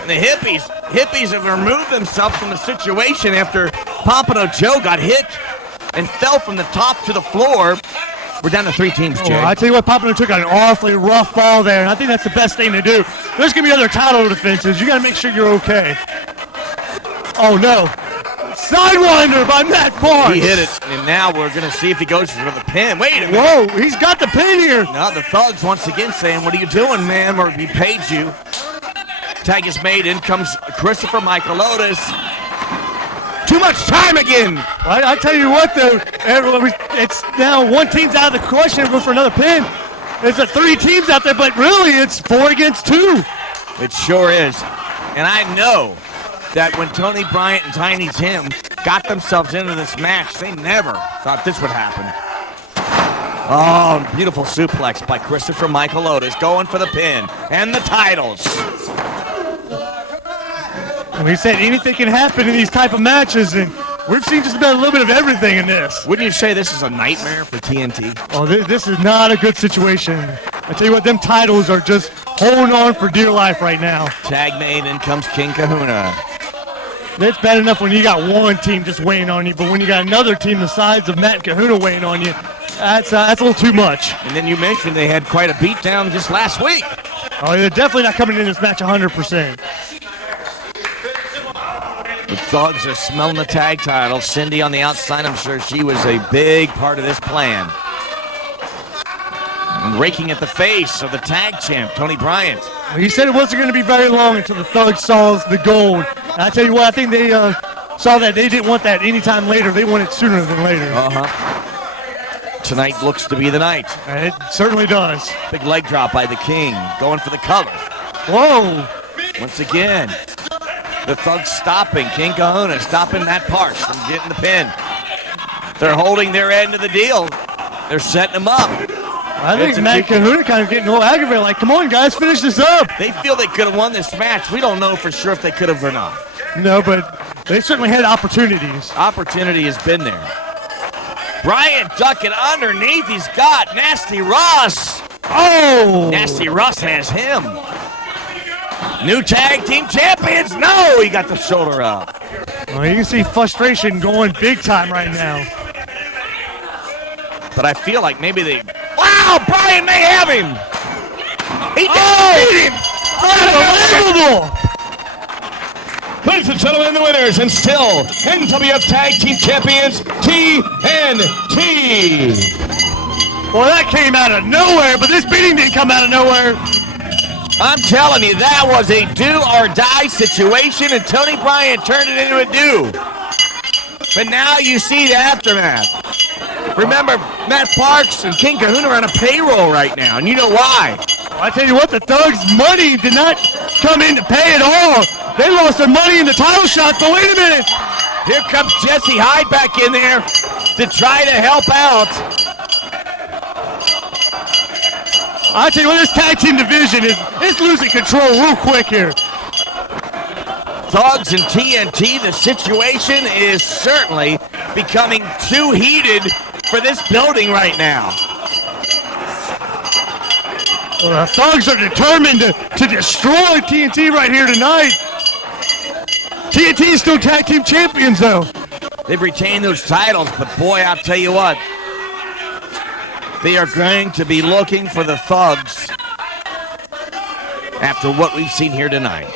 And the Hippies have removed themselves from the situation after Pompano Joe got hit and fell from the top to the floor. We're down to 3 teams, Jay. I tell you what, Pompano took an awfully rough fall there, and I think that's the best thing to do. There's going to be other title defenses. You got to make sure you're okay. Oh, no. Sidewinder by Matt Sparx. He hit it, and now we're going to see if he goes for the pin. Wait a minute. Whoa, he's got the pin here. Now the Thugs once again saying, what are you doing, man? We paid you. Tag is made. In comes Christopher Michael Lotus. Too much time again. I tell you what, though, it's now 1 team's out of the question for another pin. There's 3 teams out there, but really it's 4 against 2. It sure is. And I know that when Tony Bryant and Tiny Tim got themselves into this match, they never thought this would happen. Oh, beautiful suplex by Christopher Michael Otis, going for the pin and the titles. And we said anything can happen in these type of matches, and we've seen just about a little bit of everything in this. Wouldn't you say this is a nightmare for TNT? Oh, this is not a good situation. I tell you what, them titles are just holding on for dear life right now. Tag made, in comes King Kahuna. It's bad enough when you got one team just weighing on you, but when you got another team the size of Matt and Kahuna weighing on you, that's a little too much. And then you mentioned they had quite a beatdown just last week. Oh, they're definitely not coming in this match 100%. The Thugs are smelling the tag title. Cindy on the outside, I'm sure she was a big part of this plan. And raking at the face of the tag champ, Tony Bryant. Well, he said it wasn't going to be very long until the Thugs saw the gold. And I tell you what, I think they saw that they didn't want that anytime later. They want it sooner than later. Tonight looks to be the night. It certainly does. Big leg drop by the King, going for the cover. Whoa. Once again, the Thugs stopping. King Kahuna stopping Matt Parks from getting the pin. They're holding their end of the deal. They're setting them up. I think Matt Kahuna kind of getting a little aggravated, like, come on, guys, finish this up. They feel they could have won this match. We don't know for sure if they could have or not. No, but they certainly had opportunities. Opportunity has been there. Bryant ducking underneath. He's got Nasty Russ. Oh! Nasty Russ has him. New tag team champions. No, he got the shoulder up. Well, you can see frustration going big time right now. But I feel like maybe they... Wow, Bryant may have him. He did beat him. Unbelievable. Ladies and gentlemen, the winners and still NWF Tag Team Champions, TNT. Well, that came out of nowhere, but this beating didn't come out of nowhere. I'm telling you, that was a do-or-die situation, and Tony Bryant turned it into a do. But now you see the aftermath. Remember, Matt Parks and King Kahuna are on a payroll right now, and you know why. I tell you what, the Thugs' money did not come in to pay at all. They lost their money in the title shot, but wait a minute. Here comes Jesse Hyde back in there to try to help out. I tell you what, this tag team division is losing control real quick here. Thugs and TNT, the situation is certainly becoming too heated for this building right now. The Thugs are determined to destroy TNT right here tonight. TNT is still tag team champions, though. They've retained those titles, but boy, I'll tell you what. They are going to be looking for the Thugs after what we've seen here tonight.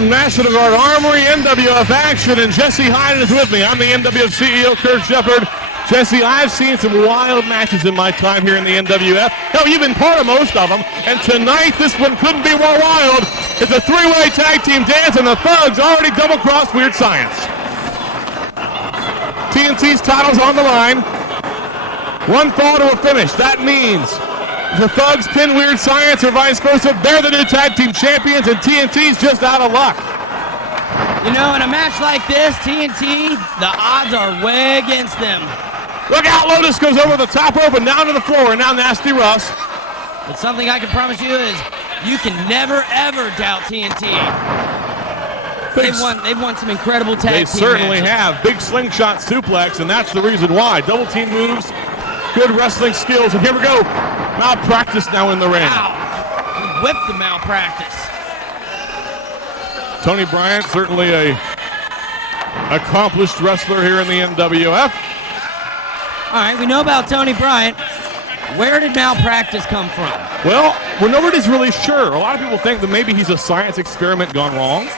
Walton, National Guard, Armory, NWF Action, and Jesse Hyde is with me. I'm the NWF CEO, Kurt Shepard. Jesse, I've seen some wild matches in my time here in the NWF. Hell, you've been part of most of them. And tonight, this one couldn't be more wild. It's a three-way tag team dance, and the Thugs already double-crossed Weird Science. TNT's title's on the line. One fall to a finish. That means the Thugs pin Weird Science or vice versa. They're the new tag team champions, and TNT's just out of luck. You know, in a match like this, TNT, the odds are way against them. Look out, Lotus goes over the top rope and down to the floor, and now Nasty Russ. But something I can promise you is you can never, ever doubt TNT. They've won some incredible tag team matches. They certainly matches. have. Big slingshot suplex, and that's the reason why. Double team moves, good wrestling skills, and here we go. Malpractice now in the ring. Wow. Whipped the Malpractice. Tony Bryant, certainly a accomplished wrestler here in the NWF. All right, we know about Tony Bryant. Where did Malpractice come from? Well, nobody's really sure. A lot of people think that maybe he's a science experiment gone wrong.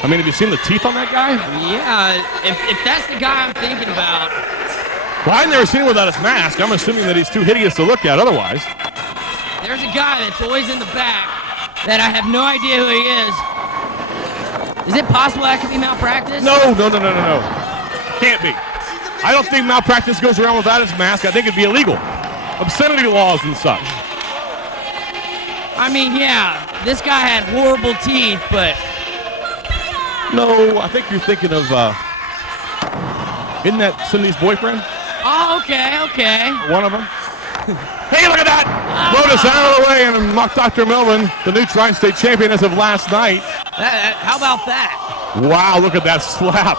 I mean, have you seen the teeth on that guy? Yeah, if that's the guy I'm thinking about. Well, I've never seen him without his mask. I'm assuming that he's too hideous to look at otherwise. There's a guy that's always in the back that I have no idea who he is. Is it possible that could be Malpractice? No. Can't be. I don't think Malpractice goes around without his mask. I think it'd be illegal. Obscenity laws and such. I mean, yeah, this guy had horrible teeth, but... No, I think you're thinking of, isn't that Cindy's boyfriend? Oh, okay. One of them. Hey, look at that! Lotus out of the way, and Dr. Melvin, the new Tri-State champion as of last night. How about that? Wow, look at that slap.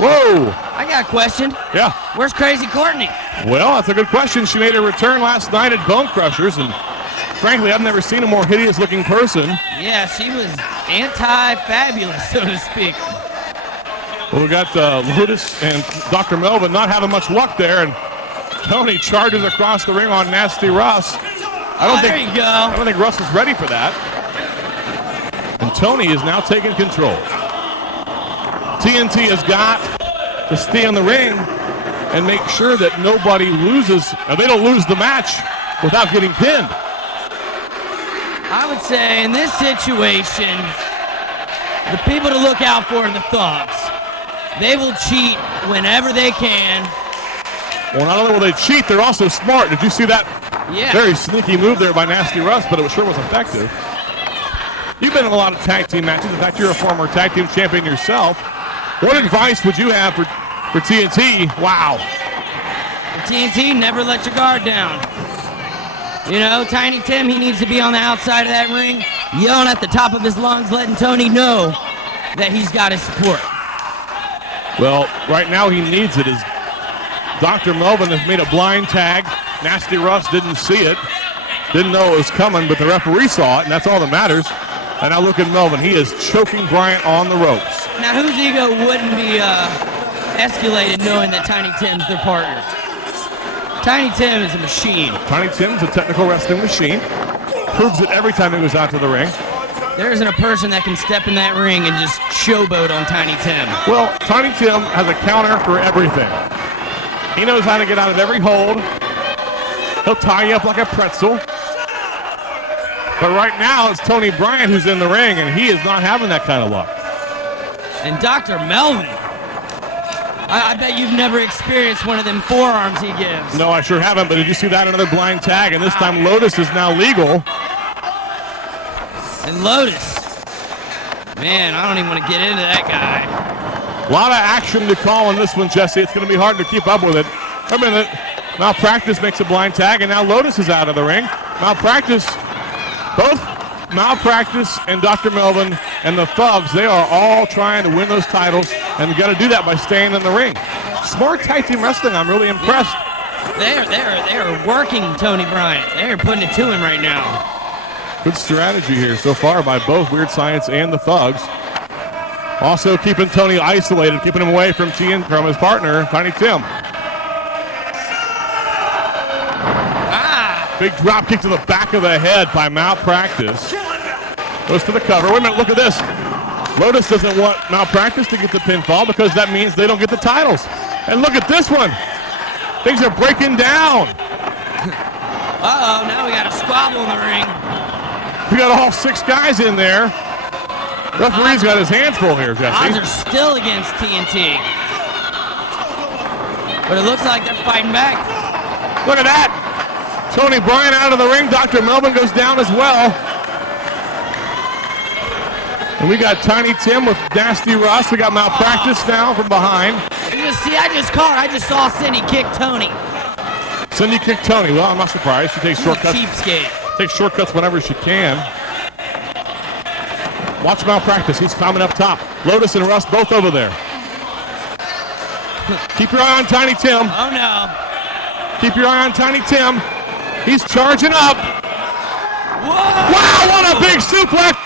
Whoa. I got a question. Yeah. Where's Crazy Courtney? Well, that's a good question. She made a return last night at Bone Crushers, and frankly, I've never seen a more hideous-looking person. Yeah, she was anti-fabulous, so to speak. Well, we got Lotus and Dr. Melvin not having much luck there, and Tony charges across the ring on Nasty Russ. There you go. I don't think Russ was ready for that. And Tony is now taking control. TNT has got to stay in the ring and make sure that nobody loses, or they don't lose the match without getting pinned. I would say in this situation, the people to look out for are the Thugs. They will cheat whenever they can. Well, not only will they cheat, they're also smart. Did you see that very sneaky move there by Nasty Russ, but it sure was effective. You've been in a lot of tag team matches. In fact, you're a former tag team champion yourself. What advice would you have for TNT? Wow. For TNT, never let your guard down. You know, Tiny Tim, he needs to be on the outside of that ring, yelling at the top of his lungs, letting Tony know that he's got his support. Well, right now he needs it. As Dr. Melvin has made a blind tag. Nasty Russ didn't see it. Didn't know it was coming, but the referee saw it, and that's all that matters. And now look at Melvin. He is choking Bryant on the ropes. Now, whose ego wouldn't be escalated knowing that Tiny Tim's their partner? Tiny Tim is a machine. Tiny Tim's a technical wrestling machine. Proves it every time he goes out to the ring. There isn't a person that can step in that ring and just showboat on Tiny Tim. Well, Tiny Tim has a counter for everything. He knows how to get out of every hold. He'll tie you up like a pretzel. But right now, it's Tony Bryant who's in the ring, and he is not having that kind of luck. And Dr. Melvin, I bet you've never experienced one of them forearms he gives. No, I sure haven't, but did you see that? Another blind tag, and this time Lotus is now legal. And Lotus, man, I don't even want to get into that guy. A lot of action to call on this one, Jesse. It's going to be hard to keep up with it. Remember that Malpractice makes a blind tag, and now Lotus is out of the ring. Both Malpractice and Dr. Melvin and the Thugs, they are all trying to win those titles, and you got to do that by staying in the ring. Smart tag team wrestling. I'm really impressed. They are working Tony Bryant. They are putting it to him right now. Good strategy here so far by both Weird Science and the Thugs. Also keeping Tony isolated, keeping him away from his partner, Tiny Tim. Big drop kick to the back of the head by Malpractice. Goes to the cover. Wait a minute, look at this. Lotus doesn't want Malpractice to get the pinfall because that means they don't get the titles. And look at this one. Things are breaking down. Uh-oh, now we got a squabble in the ring. We got all 6 guys in there. Referee's got his hands full here, Jesse. Odds are still against TNT. But it looks like they're fighting back. Look at that. Tony Bryan out of the ring. Dr. Melvin goes down as well. And we got Tiny Tim with Nasty Russ. We got Malpractice now from behind. I just saw Cindy kick Tony. Cindy kicked Tony. Well, I'm not surprised. She takes shortcuts. Cheapskate. Takes shortcuts whenever she can. Watch Malpractice. He's climbing up top. Lotus and Russ both over there. Keep your eye on Tiny Tim. Oh, no. Keep your eye on Tiny Tim. He's charging up. Whoa! Wow, what a big suplex.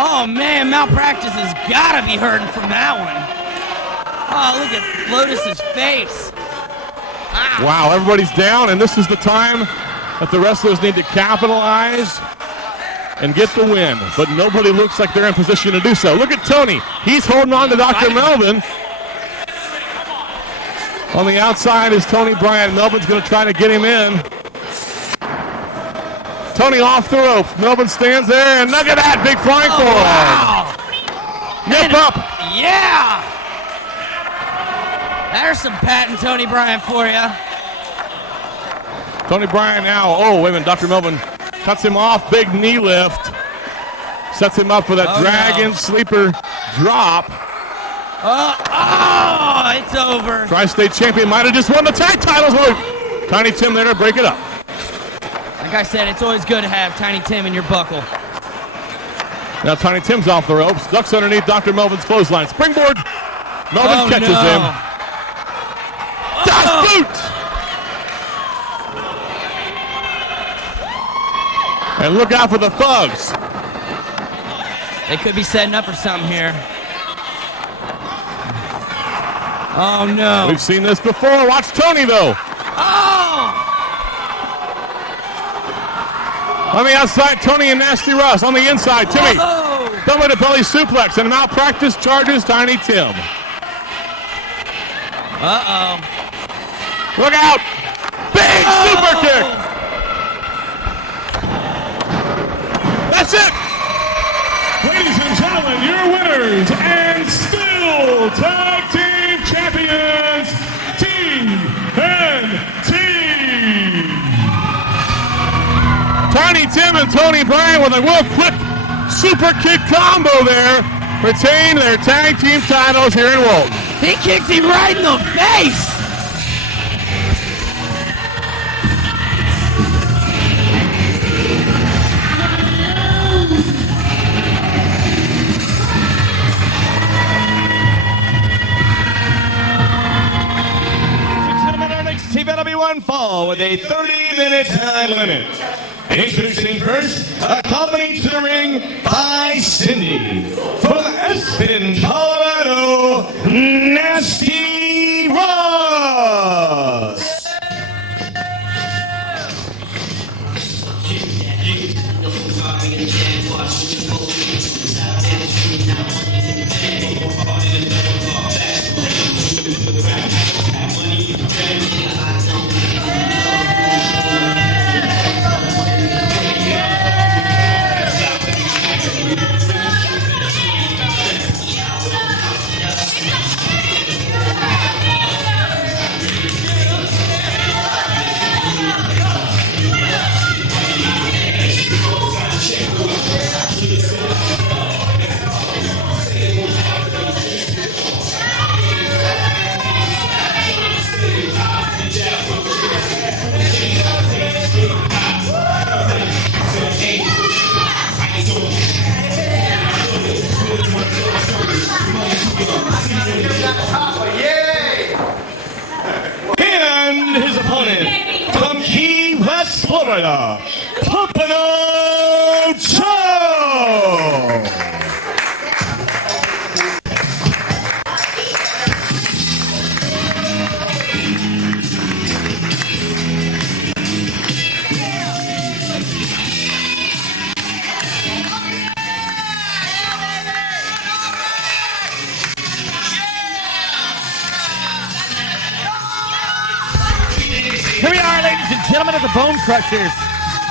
Oh, man, Malpractice has got to be hurting from that one. Oh, look at Lotus's face. Ow. Wow, everybody's down, and this is the time that the wrestlers need to capitalize and get the win. But nobody looks like they're in position to do so. Look at Tony. He's holding on to Dr. Melvin. On the outside is Tony Bryan. Melvin's going to try to get him in. Tony off the rope. Melvin stands there, and look at that big flying forward. Wow. Nip up. Yeah. There's some patent Tony Bryan for you. Tony Bryan now. Oh, wait a minute. Dr. Melvin cuts him off. Big knee lift. Sets him up for that dragon sleeper drop. Oh, it's over. Tri-State champion might have just won the tag titles. Tiny Tim there to break it up. Like I said, it's always good to have Tiny Tim in your buckle. Now Tiny Tim's off the ropes. Ducks underneath Dr. Melvin's clothesline. Springboard. Melvin catches him. Das Boot! And look out for the thugs. They could be setting up for something here. Oh, no. We've seen this before. Watch Tony, though. Oh! On the outside, Tony and Nasty Russ. On the inside, Timmy. Double to belly suplex, and Malpractice charges Tiny Tim. Uh-oh. Look out! Big super kick! That's it! Ladies and gentlemen, your winners and still tag team champions, TNT! Tiny Tim and Tony Bryan with a real quick super kick combo there. Retain their tag team titles here in Walton. He kicked him right in the face! NWF fall with a 30-minute time limit. Introducing first, accompanied to the ring by Cindy. From Aspen, Colorado, Nasty Russ. And his opponent from Key West, Florida, Pompano Joe. at the Bone Crushers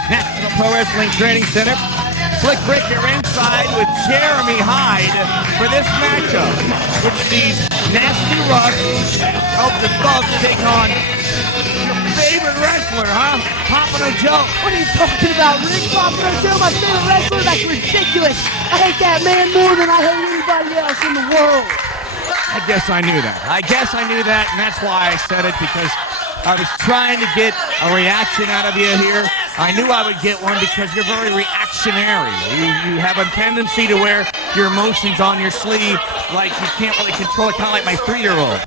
National Pro Wrestling Training Center. Slick Rick here ringside with Jeremy Hyde for this matchup, which sees Nasty Russ of the Thugs take on your favorite wrestler, huh? Pompano Joe. What are you talking about, Rick? Pompano Joe, my favorite wrestler? That's ridiculous. I hate that man more than I hate anybody else in the world. I guess I knew that. And that's why I said it, because I was trying to get a reaction out of you here. I knew I would get one because you're very reactionary. You have a tendency to wear your emotions on your sleeve like you can't really control it, kind of like my 3-year-old.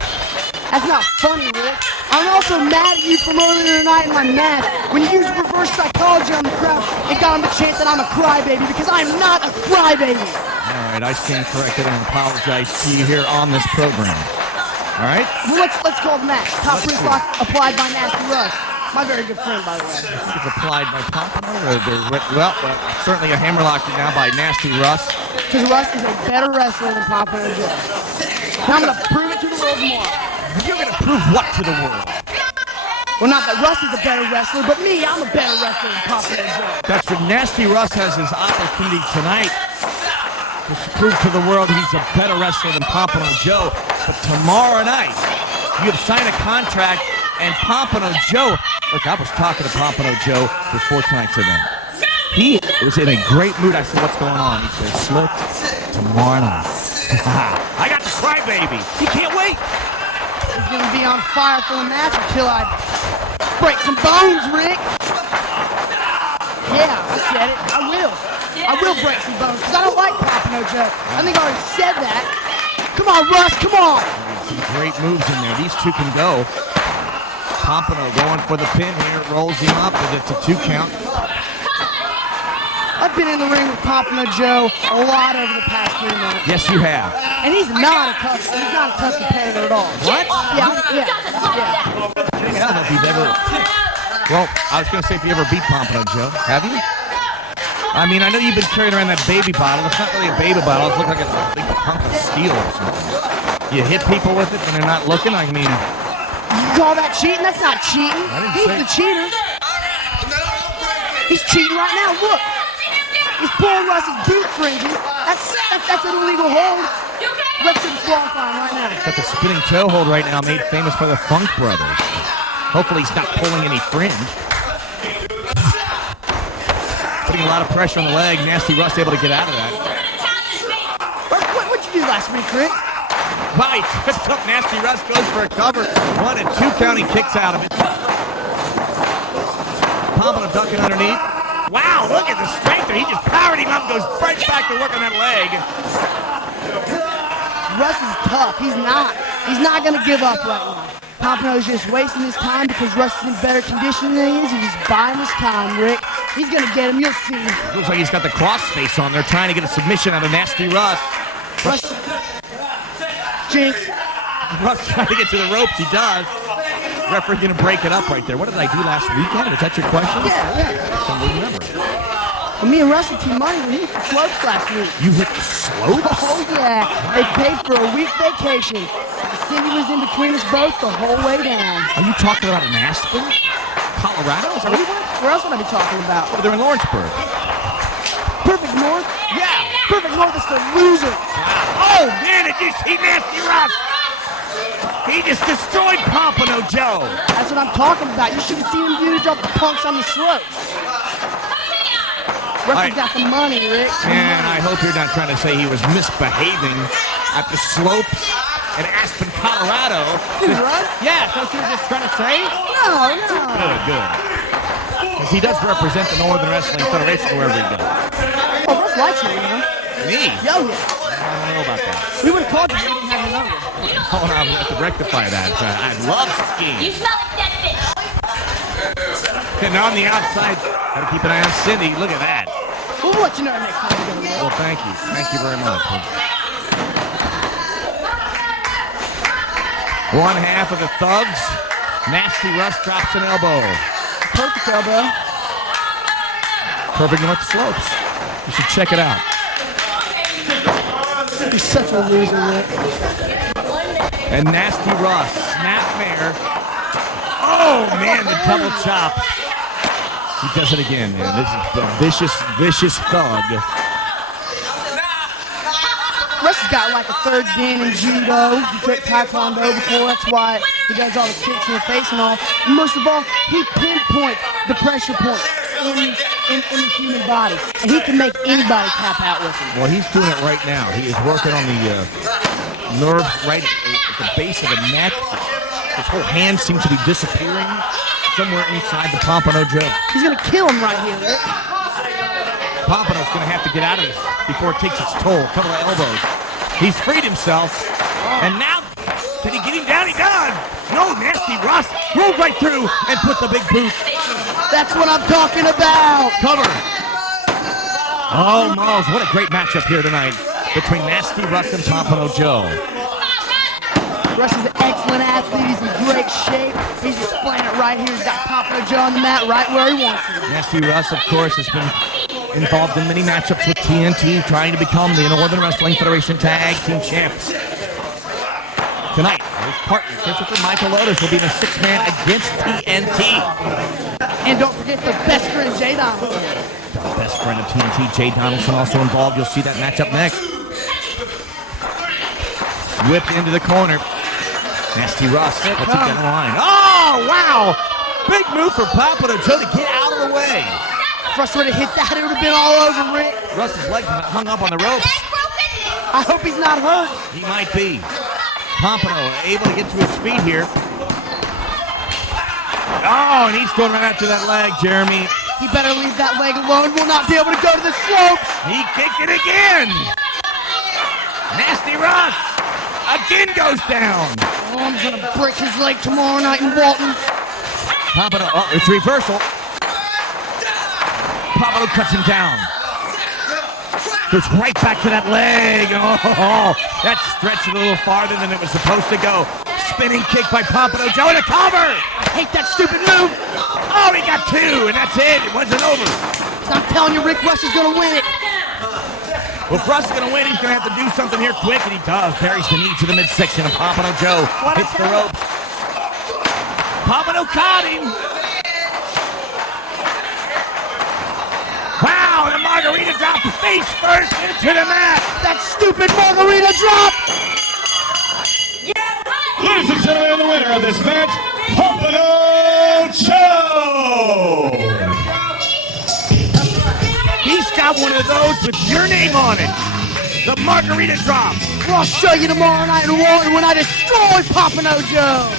That's not funny, Rick. I'm also mad at you from earlier tonight in my match. When you used reverse psychology on the crowd, it got him the chance that I'm a crybaby, because I'm not a crybaby. All right, I stand corrected and apologize to you here on this program. All right? Well, let's call the match. Top wrist lock applied by Nasty Russ. My very good friend, by the way. It's applied by Pompano, well, certainly a hammerlock now by Nasty Russ. Because Russ is a better wrestler than Pompano Joe. And I'm going to prove it to the world tomorrow. You're going to prove what to the world? Well, not that Russ is a better wrestler, but me, I'm a better wrestler than Pompano Joe. That's what Nasty Russ has his opportunity tonight to prove to the world he's a better wrestler than Pompano Joe. But tomorrow night, you have signed a contract, and Pompano Joe, look, I was talking to Pompano Joe before tonight's event. He was in a great mood. I said, what's going on? He said, Slick, tomorrow night. I got the crybaby. He can't wait. He's going to be on fire for the match until I break some bones, Rick. Yeah, I said it. I will break some bones, because I don't like Pompano Joe. I think I already said that. Come on, Russ, come on. Some great moves in there. These two can go. Pompano going for the pin here, rolls him up, and it's a 2 count. I've been in the ring with Pompano Joe a lot over the past 3 months. Yes, you have. And he's not a tough competitor at all. What? Yeah. I don't know if you've ever... Well, I was going to say if you ever beat Pompano Joe. Have you? I mean, I know you've been carrying around that baby bottle. It's not really a baby bottle. It looks like a big hunk of steel or something. You hit people with it when they're not looking? I mean... You call that cheating? That's not cheating. He's the cheater. He's cheating right now. Look. He's pulling Russ's boot fringes. That's an illegal hold. Let's disqualify him right now. Got the spinning toe hold right now, made famous by the Funk Brothers. Hopefully he's not pulling any fringe. Putting a lot of pressure on the leg. Nasty Russ able to get out of that. What'd you do last week, Rick? Right, trips up. Nasty Russ goes for a cover. 1 and 2 count, he kicks out of it. Pompano ducking underneath. Wow, look at the strength there. He just powered him up, goes right back to work on that leg. Russ is tough. He's not going to give up right now. Pompano's just wasting his time because Russ is in better condition than he is. He's just buying his time, Rick. He's going to get him. You'll see. Looks like he's got the cross face on there, trying to get a submission out of Nasty Russ. Jinx. Russ trying to get to the ropes. He does. Referee going to break it up right there. What did I do last weekend? Is that your question? Yeah. I don't remember. Well, me and Russ and Team Money, we hit the slopes last week. You hit the slopes? Oh, yeah. They paid for a week vacation. Cindy was in between us both the whole way down. Are you talking about an Aspen? Colorado? Is that where you went? Where else would I be talking about? Oh, they're in Lawrenceburg. Perfect North? Yeah. Perfect North is for losers. Oh, man, did you see Nasty Russ? He just destroyed Pompano Joe. That's what I'm talking about. You should have seen him huge off the punks on the slopes. Ruffin got the money, Rick. Man, I hope you're not trying to say he was misbehaving at the slopes in Aspen, Colorado. Right? Yeah, that's what you were just trying to say? No. Good. Because he does represent the Northern Wrestling Federation wherever he goes. Oh, Russ likes you, man. Me? Yo, yeah. I don't know about that. We would have called you if we didn't have your number. Oh, no, we have to rectify that. I love skiing. You smell like dead fish. And on the outside, gotta keep an eye on Cindy. Look at that. We'll let you know next time we go to Well, thank you. Thank you very much. One half of the Thugs. Nasty Russ drops an elbow. Perfect elbow. Perfect North Slopes. You should check it out. He's such a loser, Rick. And Nasty Russ, snapmare. Oh, man, the double chop. He does it again, man. This is the vicious thug. Russ has got like a third gen in judo. He took taekwondo before. That's why he does all the kicks in the face and all. And most of all, he pinpoints the pressure point in the human body. And he can make anybody tap out with him. Well, he's doing it right now. He is working on the nerves right at the base of the neck. His whole hand seems to be disappearing somewhere inside the Pompano Joe. He's going to kill him right here, Rick. Pompano's going to have to get out of this before it takes its toll. A couple of elbows. He's freed himself. And now, can he get him down? He does. No, nasty Russ rolled right through and put the big boot. That's what I'm talking about. Cover. Oh, Miles, what a great matchup here tonight between Nasty Russ and Pompano Joe. Russ is an excellent athlete. He's in great shape. He's just playing it right here. He's got Pompano Joe on the mat right where he wants him. Nasty Russ, of course, has been involved in many matchups with TNT, trying to become the Northern Wrestling Federation Tag Team Champ. Tonight, his partner, Christopher Michael Otis, will be in a 6-man against TNT. And don't forget the best friend, Jay Donaldson. The best friend of TNT, Jay Donaldson, also involved. You'll see that matchup next. Whipped into the corner. Nasty Russ puts it down the line. Oh, wow! Big move for Pompano Joe to get out of the way. Russ would have hit that, it would have been all over, Rick. Russ's leg hung up on the ropes. I hope he's not hurt. He might be. Pompano able to get to his feet here. Oh, and he's going right after that leg, Jeremy. He better leave that leg alone. We'll not be able to go to the slopes. He kicked it again. Nasty Russ again goes down. Oh, I'm going to break his leg tomorrow night in Walton. Pompano, oh, it's reversal. Pompano cuts him down. Goes right back to that leg. Oh, that stretched it a little farther than it was supposed to go. Spinning kick by Pompano Joe and a cover. I hate that stupid move. Oh, he got two, and that's it. It wasn't over. So I'm telling you, Rick, Russ is going to win it. Well, if Russ is going to win, he's going to have to do something here quick, and he does. Buries the knee to the midsection of Pompano Joe. Hits the ropes. Pompano caught him. Wow, the margarita drop face first into the mat. That stupid margarita drop. Ladies and gentlemen, the winner of this match, Pompano Joe. He's got one of those with your name on it. The margarita drop. Well, I'll show you tomorrow night in Walton when I destroy Pompano Joe.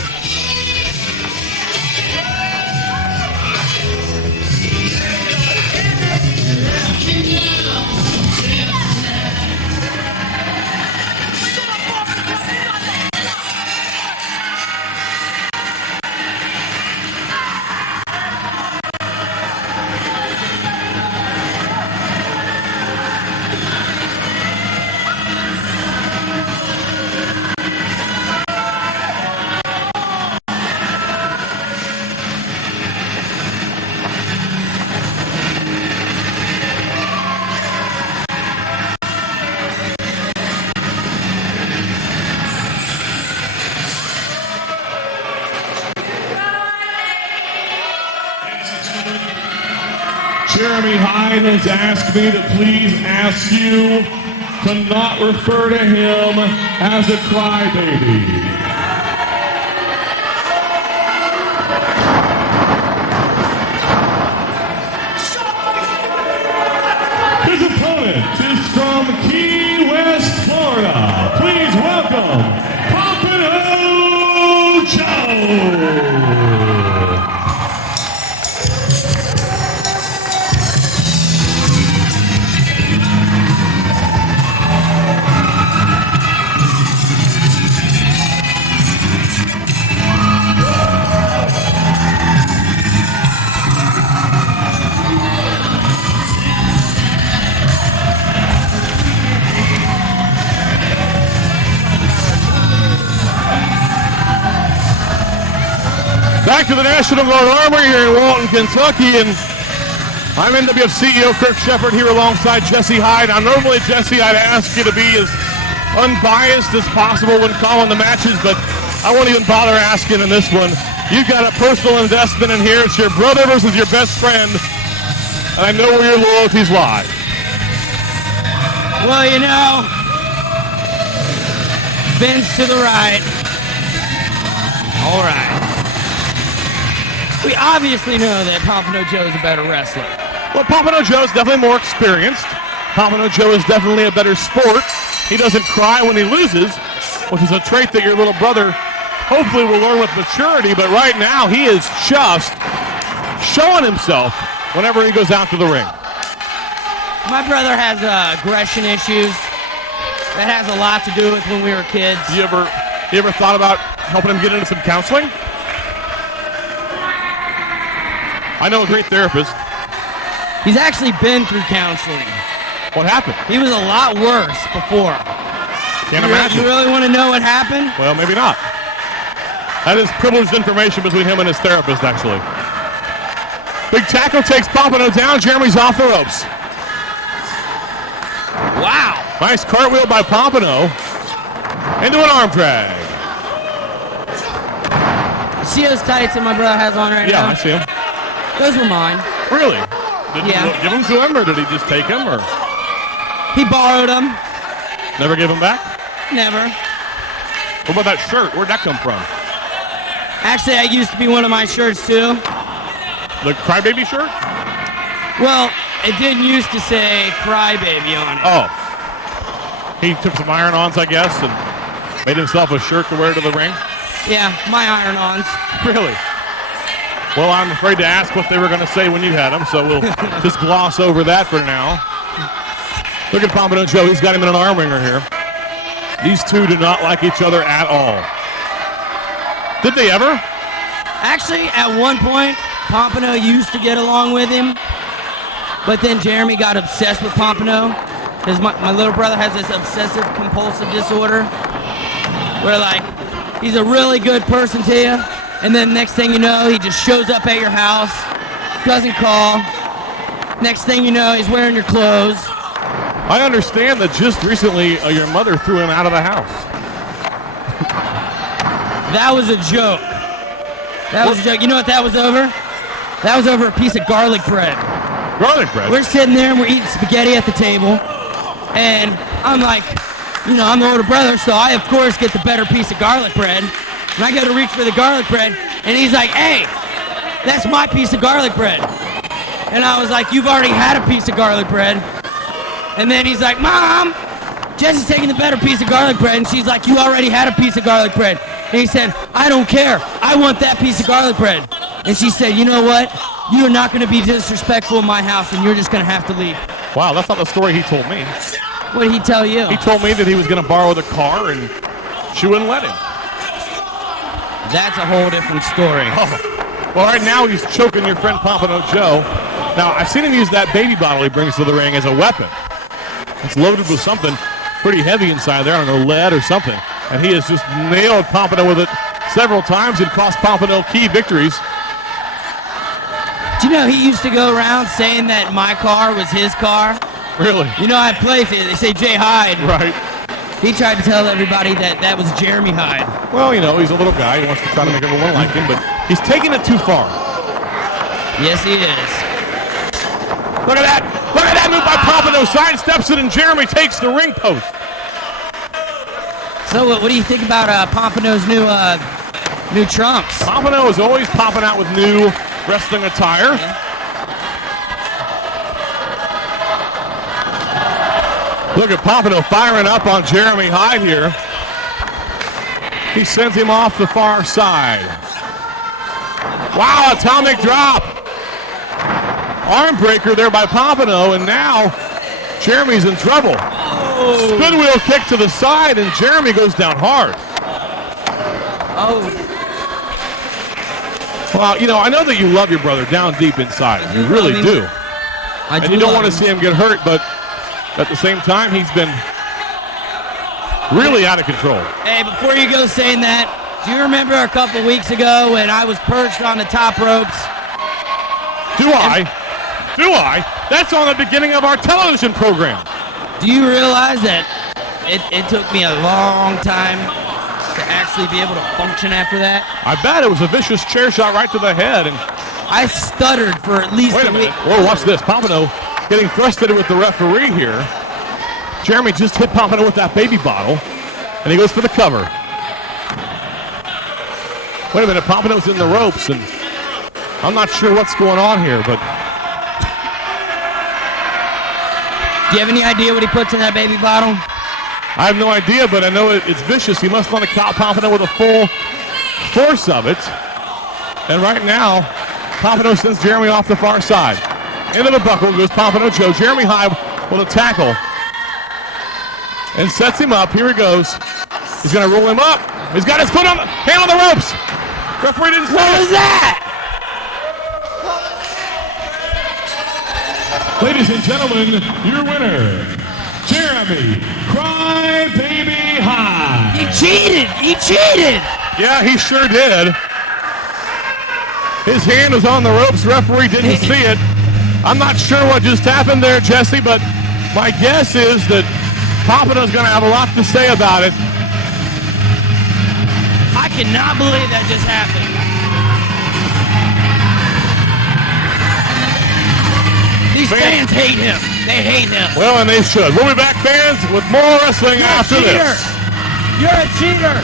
Jeremy Hyde has asked me to please ask you to not refer to him as a crybaby. His opponent is from Key West, Florida. Please welcome Pompano Joe. Back to the National Guard Armory here in Walton, Kentucky, and I'm NWF CEO Kirk Shepard here alongside Jesse Hyde. Now, normally, Jesse, I'd ask you to be as unbiased as possible when calling the matches, but I won't even bother asking in this one. You've got a personal investment in here. It's your brother versus your best friend. And I know where your loyalties lie. Well, you know, Vince to the right. All right. We obviously know that Pompano Joe is a better wrestler. Well, Pompano Joe is definitely more experienced. Pompano Joe is definitely a better sport. He doesn't cry when he loses, which is a trait that your little brother hopefully will learn with maturity, but right now he is just showing himself whenever he goes out to the ring. My brother has aggression issues. That has a lot to do with when we were kids. You ever thought about helping him get into some counseling? I know a great therapist. He's actually been through counseling. What happened? He was a lot worse before. Can't imagine. You really want to know what happened? Well, maybe not. That is privileged information between him and his therapist, actually. Big tackle takes Pompano down. Jeremy's off the ropes. Wow. Nice cartwheel by Pompano into an arm drag. See those tights that my brother has on right now? Yeah, I see him. Those were mine. Really? Did Yeah. you give them to him, or did he just take them? Or He borrowed them. never give them back? Never. What about that shirt? Where'd that come from? Actually, that used to be one of my shirts, too. The Crybaby shirt? Well, it didn't used to say Crybaby on it. Oh. He took some iron-ons, I guess, and made himself a shirt to wear to the ring? Yeah, my iron-ons. Really? Well, I'm afraid to ask what they were going to say when you had them, so we'll just gloss over that for now. Look at Pompano Joe. He's got him in an arm wringer here. These two do not like each other at all. Did they ever? Actually, at one point, Pompano used to get along with him, but then Jeremy got obsessed with Pompano because my little brother has this obsessive-compulsive disorder where, like, he's a really good person to you, and then next thing you know, he just shows up at your house, doesn't call. Next thing you know, he's wearing your clothes. I understand that just recently your mother threw him out of the house. That was a joke. That was a joke. You know what that was over? That was over a piece of garlic bread. Garlic bread? We're sitting there and we're eating spaghetti at the table. And I'm like, you know, I'm the older brother, so I, of course, get the better piece of garlic bread. And I go to reach for the garlic bread, and he's like, hey, that's my piece of garlic bread. And I was like, you've already had a piece of garlic bread. And then he's like, Mom, Jesse's taking the better piece of garlic bread. And she's like, you already had a piece of garlic bread. And he said, I don't care. I want that piece of garlic bread. And she said, you know what? You are not going to be disrespectful in my house, and you're just going to have to leave. Wow, that's not the story he told me. What did he tell you? He told me that he was going to borrow the car, and she wouldn't let him. That's a whole different story. Oh. Well, right now he's choking your friend Pompano Joe. Now, I've seen him use that baby bottle he brings to the ring as a weapon. It's loaded with something pretty heavy inside there, I don't know, lead or something. And he has just nailed Pompano with it several times and cost Pompano key victories. Do you know he used to go around saying that my car was his car? Really? You know, I play, they say Jay Hyde. Right. He tried to tell everybody that that was Jeremy Hyde. Well, you know, he's a little guy. He wants to try to make everyone like him, but he's taking it too far. Yes, he is. Look at that. Look at that move by Pompano. Sidesteps it, and Jeremy takes the ring post. So what do you think about Pompano's new trunks? Pompano is always popping out with new wrestling attire. Yeah. Look at Pompano firing up on Jeremy Hyde here. He sends him off the far side. Wow, atomic drop. Arm breaker there by Pompano, and now Jeremy's in trouble. Oh. Spin wheel kick to the side, and Jeremy goes down hard. Oh. Well, you know, I know that you love your brother down deep inside. You really do. And you don't want to see him get hurt, but at the same time, he's been really out of control. Hey, before you go saying that, do you remember a couple weeks ago when I was perched on the top ropes? Do I? That's on the beginning of our television program. Do you realize that it took me a long time to actually be able to function after that. I bet it was a vicious chair shot right to the head. And I stuttered for at least wait a minute. Whoa, watch this. Pompano getting frustrated with the referee here. Jeremy just hit Pompano with that baby bottle, and he goes for the cover. Wait a minute, Pompano's in the ropes, and I'm not sure what's going on here, but... Do you have any idea what he puts in that baby bottle? I have no idea, but I know it's vicious. He must want to caught Pompano with a full force of it. And right now, Pompano sends Jeremy off the far side. Into the buckle goes Pompano Joe. Jeremy Hyde with a tackle. And sets him up. Here he goes. He's going to roll him up. He's got his foot on hand on the ropes. Referee didn't say What was that? Ladies and gentlemen, your winner, Jeremy Crybaby Hyde. He cheated! He cheated! Yeah, he sure did. His hand was on the ropes. Referee didn't see it. I'm not sure what just happened there, Jesse, but my guess is that Pompano's going to have a lot to say about it. I cannot believe that just happened. These fans hate him. They hate him. Well, and they should. We'll be back, fans, with more wrestling after this. You're a cheater.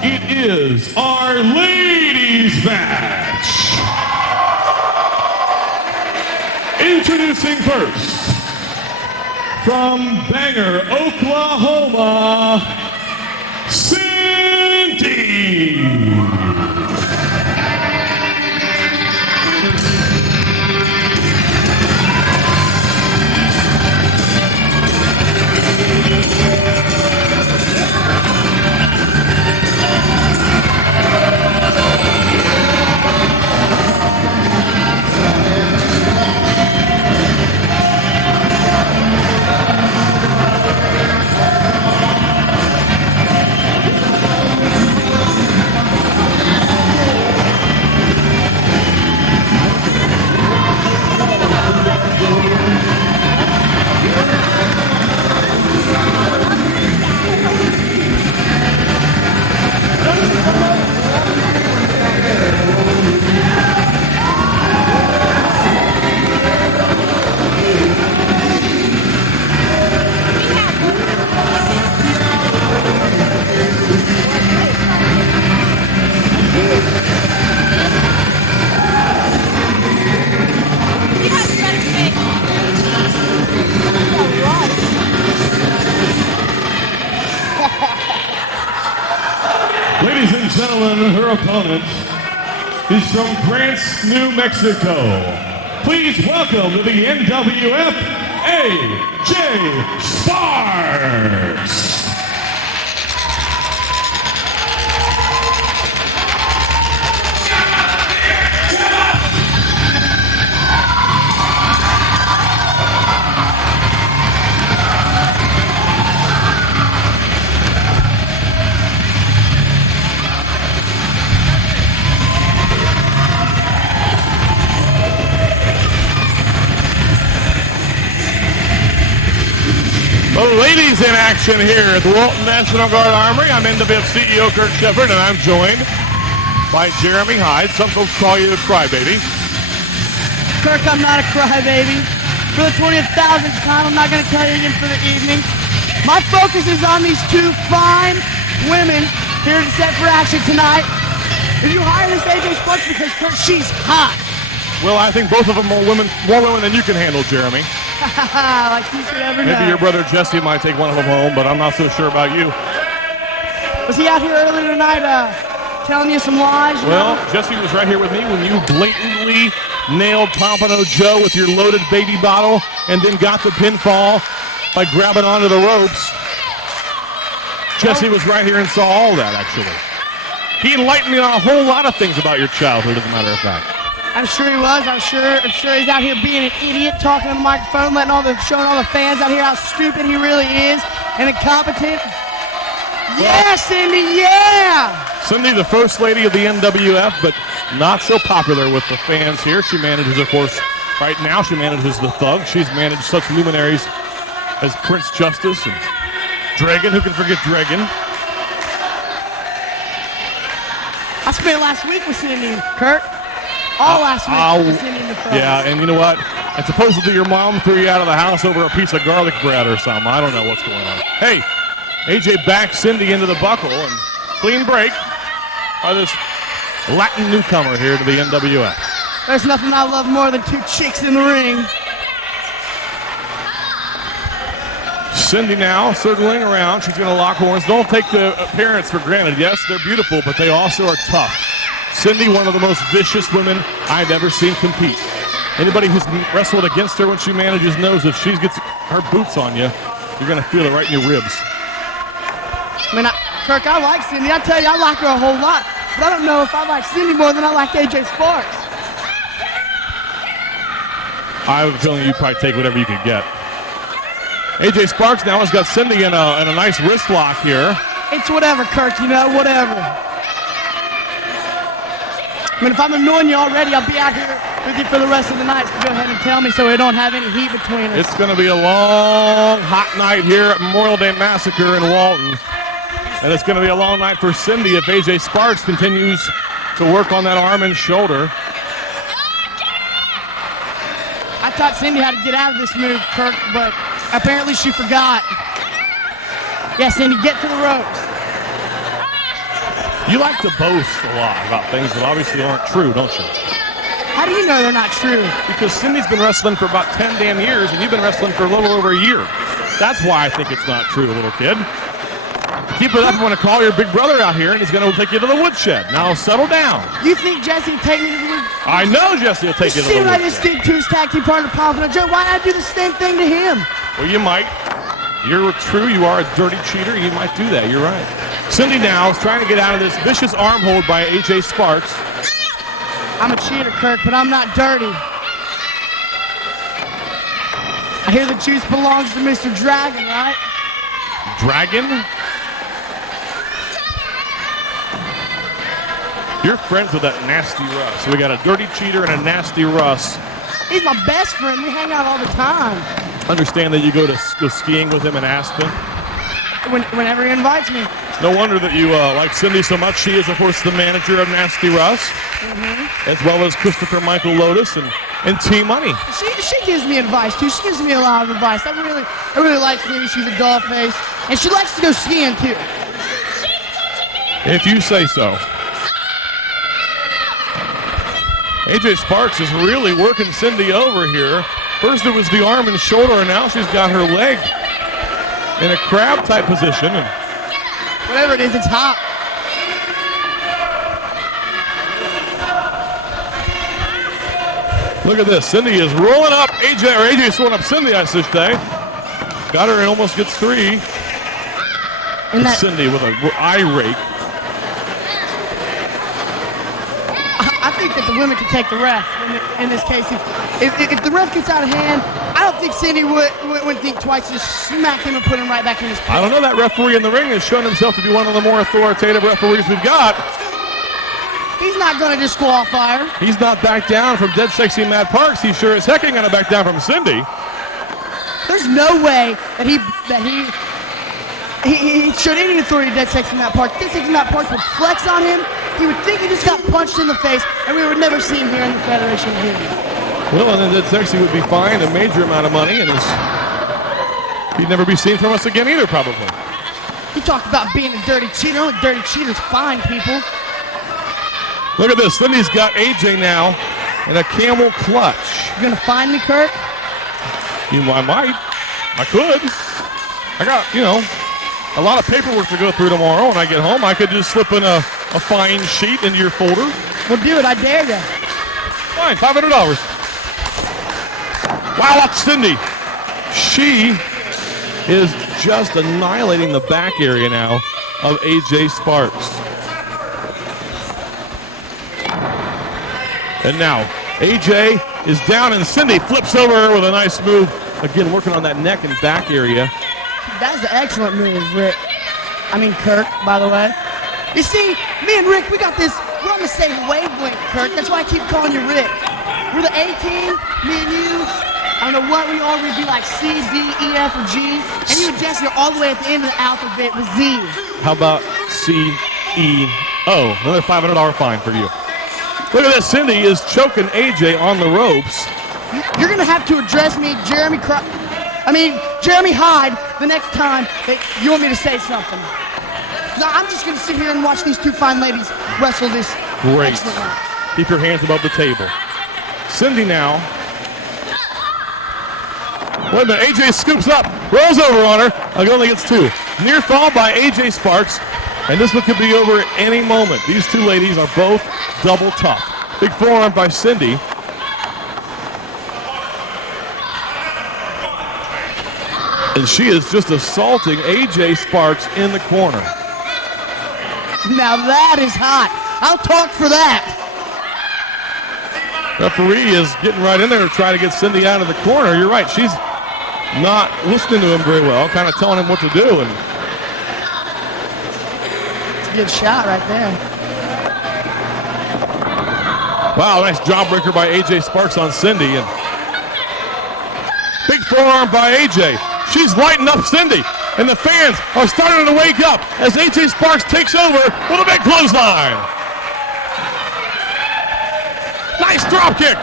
It is our ladies match. Introducing first, from Bangor, Oklahoma, Cindy. Ladies and gentlemen, her opponent is from Grants, New Mexico. Please welcome to the NWF, AJ Sparx. Well, ladies in action here at the Walton National Guard Armory. I'm NWF CEO Kirk Shepard, and I'm joined by Jeremy Hyde. Some folks call you a crybaby. Kirk, I'm not a crybaby. For the 20,000th time, I'm not going to tell you again for the evening. My focus is on these two fine women here to set for action tonight. If you hire this AJ Sparx because Kirk, she's hot. Well, I think both of them are more women than you can handle, Jeremy. Like you should ever know. Maybe your brother Jesse might take one of them home, but I'm not so sure about you. Was he out here earlier tonight telling you some lies? Well, Jesse was right here with me when you blatantly nailed Pompano Joe with your loaded baby bottle and then got the pinfall by grabbing onto the ropes. Jesse was right here and saw all that, actually. He enlightened me on a whole lot of things about your childhood, as a matter of fact. I'm sure he was. I'm sure he's out here being an idiot, talking on the microphone, showing all the fans out here how stupid he really is and incompetent. Yeah, Cindy, yeah! Cindy, the first lady of the NWF, but not so popular with the fans here. She manages, of course, right now she manages the Thug. She's managed such luminaries as Prince Justice and Dragon. Who can forget Dragon? I spent last week with Cindy, Kurt. All last week with Cindy in the Thug. Yeah, and you know what? And supposedly your mom threw you out of the house over a piece of garlic bread or something. I don't know what's going on. Hey, AJ backs Cindy into the buckle, and clean break by this Latin newcomer here to the NWF. There's nothing I love more than two chicks in the ring. Cindy now circling around. She's going to lock horns. Don't take the appearance for granted. Yes, they're beautiful, but they also are tough. Cindy, one of the most vicious women I've ever seen compete. Anybody who's wrestled against her when she manages knows if she gets her boots on you, you're going to feel it right in your ribs. I mean, Kirk, I like Cindy. I tell you, I like her a whole lot. But I don't know if I like Cindy more than I like AJ Sparx. I have a feeling you probably take whatever you can get. AJ Sparx now has got Cindy in a nice wrist lock here. It's whatever, Kirk, you know, whatever. I mean, if I'm annoying you already, I'll be out here with you for the rest of the night, so go ahead and tell me so we don't have any heat between us. It's going to be a long, hot night here at Memorial Day Massacre in Walton. And it's going to be a long night for Cindy if AJ Sparx continues to work on that arm and shoulder. I taught Cindy how to get out of this move, Kirk, but apparently she forgot. Yeah, Cindy, get to the ropes. You like to boast a lot about things that obviously aren't true, don't you? How do you know they're not true? Because Cindy's been wrestling for about 10 damn years, and you've been wrestling for a little over a year. That's why I think it's not true, little kid. Keep it up. I'm going to call your big brother out here, and he's going to take you to the woodshed. Now settle down. You think Jesse will take me to the woodshed? I know Jesse will take you to the woodshed. See what I just did to his tag team partner, Pompano. Joe, why did I do the same thing to him? Well, you might. You're true. You are a dirty cheater. You might do that. You're right. Cindy now is trying to get out of this vicious arm hold by AJ Sparx. I'm a cheater, Kirk, but I'm not dirty. I hear the juice belongs to Mr. Dragon, right? Dragon? You're friends with that nasty Russ. So we got a dirty cheater and a nasty Russ. He's my best friend. We hang out all the time. Understand that you go skiing with him in Aspen? Whenever he invites me. No wonder that you like Cindy so much. She is, of course, the manager of Nasty Russ, as well as Christopher Michael Lotus and T-Money. She gives me advice, too. She gives me a lot of advice. I really like Cindy. She's a doll face. And she likes to go skiing, too. If you say so. AJ Sparx is really working Cindy over here. First it was the arm and shoulder, and now she's got her leg in a crab-type position. And whatever it is, it's hot. look at this. Cindy is rolling up AJ's rolling up Cindy, I should say. Got her and almost gets three. And Cindy with an eye rake. I think that the women can take the ref in this case. If the ref gets out of hand, I don't think Cindy would think twice, just smack him and put him right back in his place. I don't know. That referee in the ring has shown himself to be one of the more authoritative referees we've got. He's not going to disqualify her. He's not back down from Dead Sexy Matt Parks. He sure as heck ain't going to back down from Cindy. There's no way that he showed any authority to Dead Sexy Matt Parks. Dead Sexy Matt Parks would flex on him. He would think he just got punched in the face, and we would never see him here in the Federation of Hippies. Well, and then Dead Sexy would be fined a major amount of money, and he'd never be seen from us again either, probably. You talk about being a dirty cheater. Only dirty cheaters fine people. Look at this. Cindy's got AJ now in a camel clutch. You gonna find me, Kirk? I might. I could. I got, a lot of paperwork to go through tomorrow when I get home. I could just slip in a fine sheet into your folder. Well, do it. I dare you. Fine, $500. Wow, watch Cindy. She is just annihilating the back area now of AJ Sparx. And now, AJ is down, and Cindy flips over her with a nice move. Again, working on that neck and back area. That's an excellent move, Rick. I mean, Kirk, by the way. You see, me and Rick, we got this, we're on the same wavelength, Kirk. That's why I keep calling you Rick. We're the A team, me and you. I don't know what we are. We'd be like C, D, E, F, or G. And you and Jesse are all the way at the end of the alphabet with Z. How about C, E, O? Another $500 fine for you. Look at this. Cindy is choking AJ on the ropes. You're going to have to address me, Jeremy Hyde, the next time that you want me to say something. No, I'm just going to sit here and watch these two fine ladies wrestle this. Great. Excellent match. Keep your hands above the table. Cindy now. Wait a minute. AJ scoops up, rolls over on her. Only gets two. Near fall by AJ Sparx. And this one could be over at any moment. These two ladies are both double tough. Big forearm by Cindy. And she is just assaulting AJ Sparx in the corner. Now that is hot. I'll talk for that. Referee is getting right in there to try to get Cindy out of the corner. You're right. She's not listening to him very well, kind of telling him what to do. And it's a good shot right there. Wow, nice jawbreaker by AJ Sparx on Cindy. And big forearm by AJ. She's lighting up Cindy. And the fans are starting to wake up as AJ Sparx takes over with a big clothesline. Nice drop kick.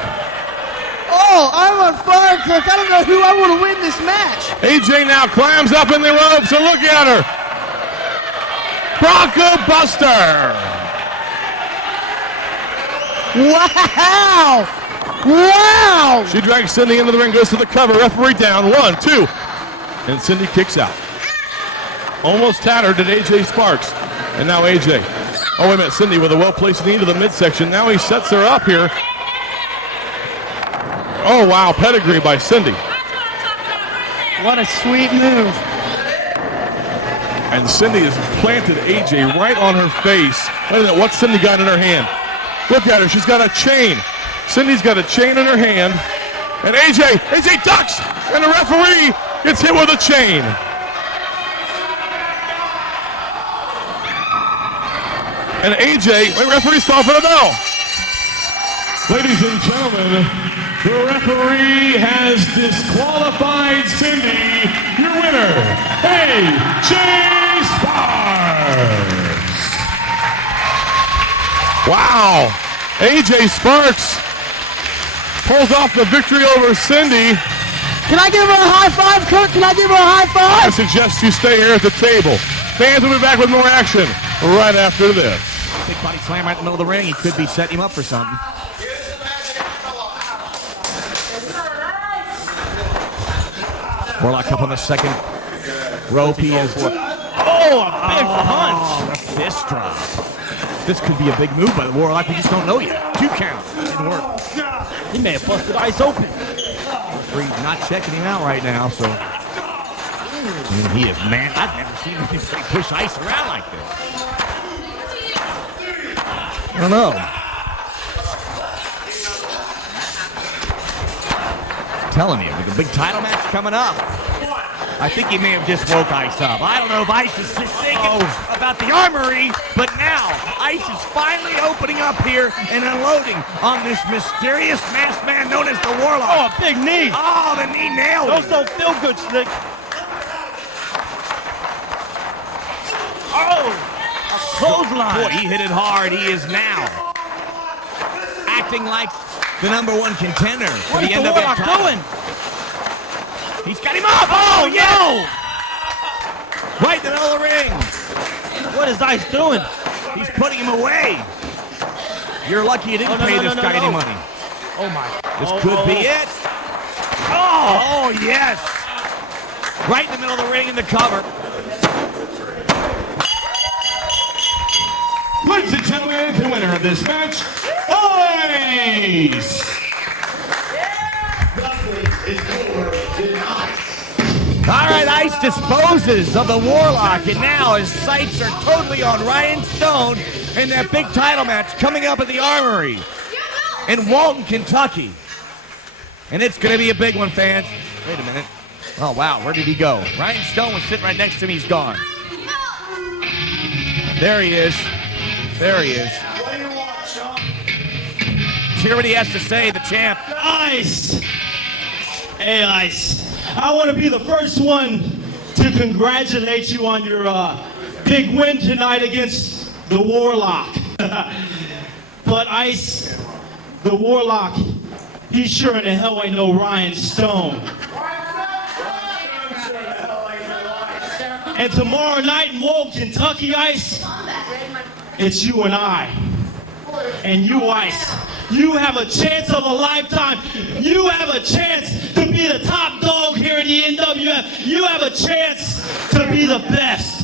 Oh, I'm on fire, Kirk. I don't know who I want to win this match. AJ now climbs up in the ropes, and look at her. Bronco Buster. Wow. Wow. She drags Cindy into the ring, goes to the cover. Referee down. 1, 2. And Cindy kicks out. Almost tattered at AJ Sparx. And now AJ. Oh, wait a minute. Cindy with a well-placed knee to the midsection. Now he sets her up here. Oh, wow. Pedigree by Cindy. What a sweet move. And Cindy has planted AJ right on her face. Wait a minute. What's Cindy got in her hand? Look at her. She's got a chain. Cindy's got a chain in her hand. And AJ ducks. And the referee gets hit with a chain. And AJ, wait, referee's calling for the bell. Ladies and gentlemen, the referee has disqualified Cindy. Your winner, AJ Sparx. Wow. AJ Sparx pulls off the victory over Cindy. Can I give her a high five, Kirk? Can I give her a high five? I suggest you stay here at the table. Fans will be back with more action right after this. Big body slam right in the middle of the ring. He could be setting him up for something. Warlock up on the second rope. He is. Oh, a big punch. Oh, a fist drop. This could be a big move by the Warlock. We just don't know yet. 2 count. Didn't work. He may have busted Ice open. Referee's not checking him out right now, so. He is, man. I've never seen anybody push Ice around like this. I don't know. I'm telling you, with a big title match coming up. I think he may have just woke Ice up. I don't know if Ice is just thinking about the Armory, but now Ice is finally opening up here and unloading on this mysterious masked man known as the Warlock. Oh, a big knee. Oh, the knee nailed Those him. don't feel good, Slick. Oh, a clothesline. Boy, he hit it hard. He is now acting like the #1 contender for the NWF title. Doing? He's got him up. Oh, yeah. Right in the middle of the ring. What is Ice doing? He's putting him away. You're lucky you didn't pay this guy any money. Oh, my. This could be it. Oh, yes. Right in the middle of the ring in the cover. Ladies and gentlemen, the winner of this match, Ice. All right, Ice disposes of the Warlock, and now his sights are totally on Ryan Stone in that big title match coming up at the Armory. in Walton, Kentucky. And it's going to be a big one, fans. Wait a minute. Oh, wow. Where did he go? Ryan Stone was sitting right next to me. He's gone. There he is. There he is. Let's hear what he has to say, the champ. Ice! Hey, Ice. I want to be the first one to congratulate you on your big win tonight against the Warlock. But Ice, the Warlock, he sure in the hell ain't no Ryan Stone. And tomorrow night in Walton, Kentucky, Ice, it's you and I. And you, Ice, you have a chance of a lifetime. You have a chance to be the top dog here in the NWF. You have a chance to be the best.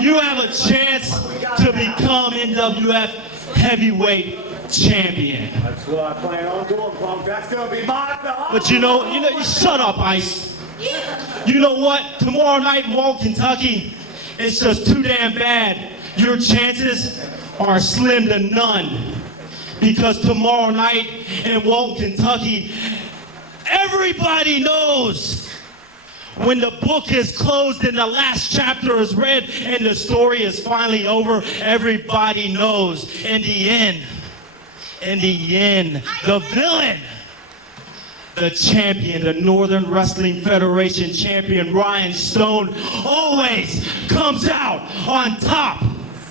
You have a chance to become NWF heavyweight champion. That's what I plan on doing, Punk. That's gonna be my belt. But you shut up, Ice. You know what? Tomorrow night in Walton, Kentucky, it's just too damn bad. Your chances are slim to none. Because tomorrow night in Walton, Kentucky, everybody knows when the book is closed and the last chapter is read and the story is finally over, everybody knows in the end, the villain, the champion, the Northern Wrestling Federation champion, Ryan Stone, always comes out on top.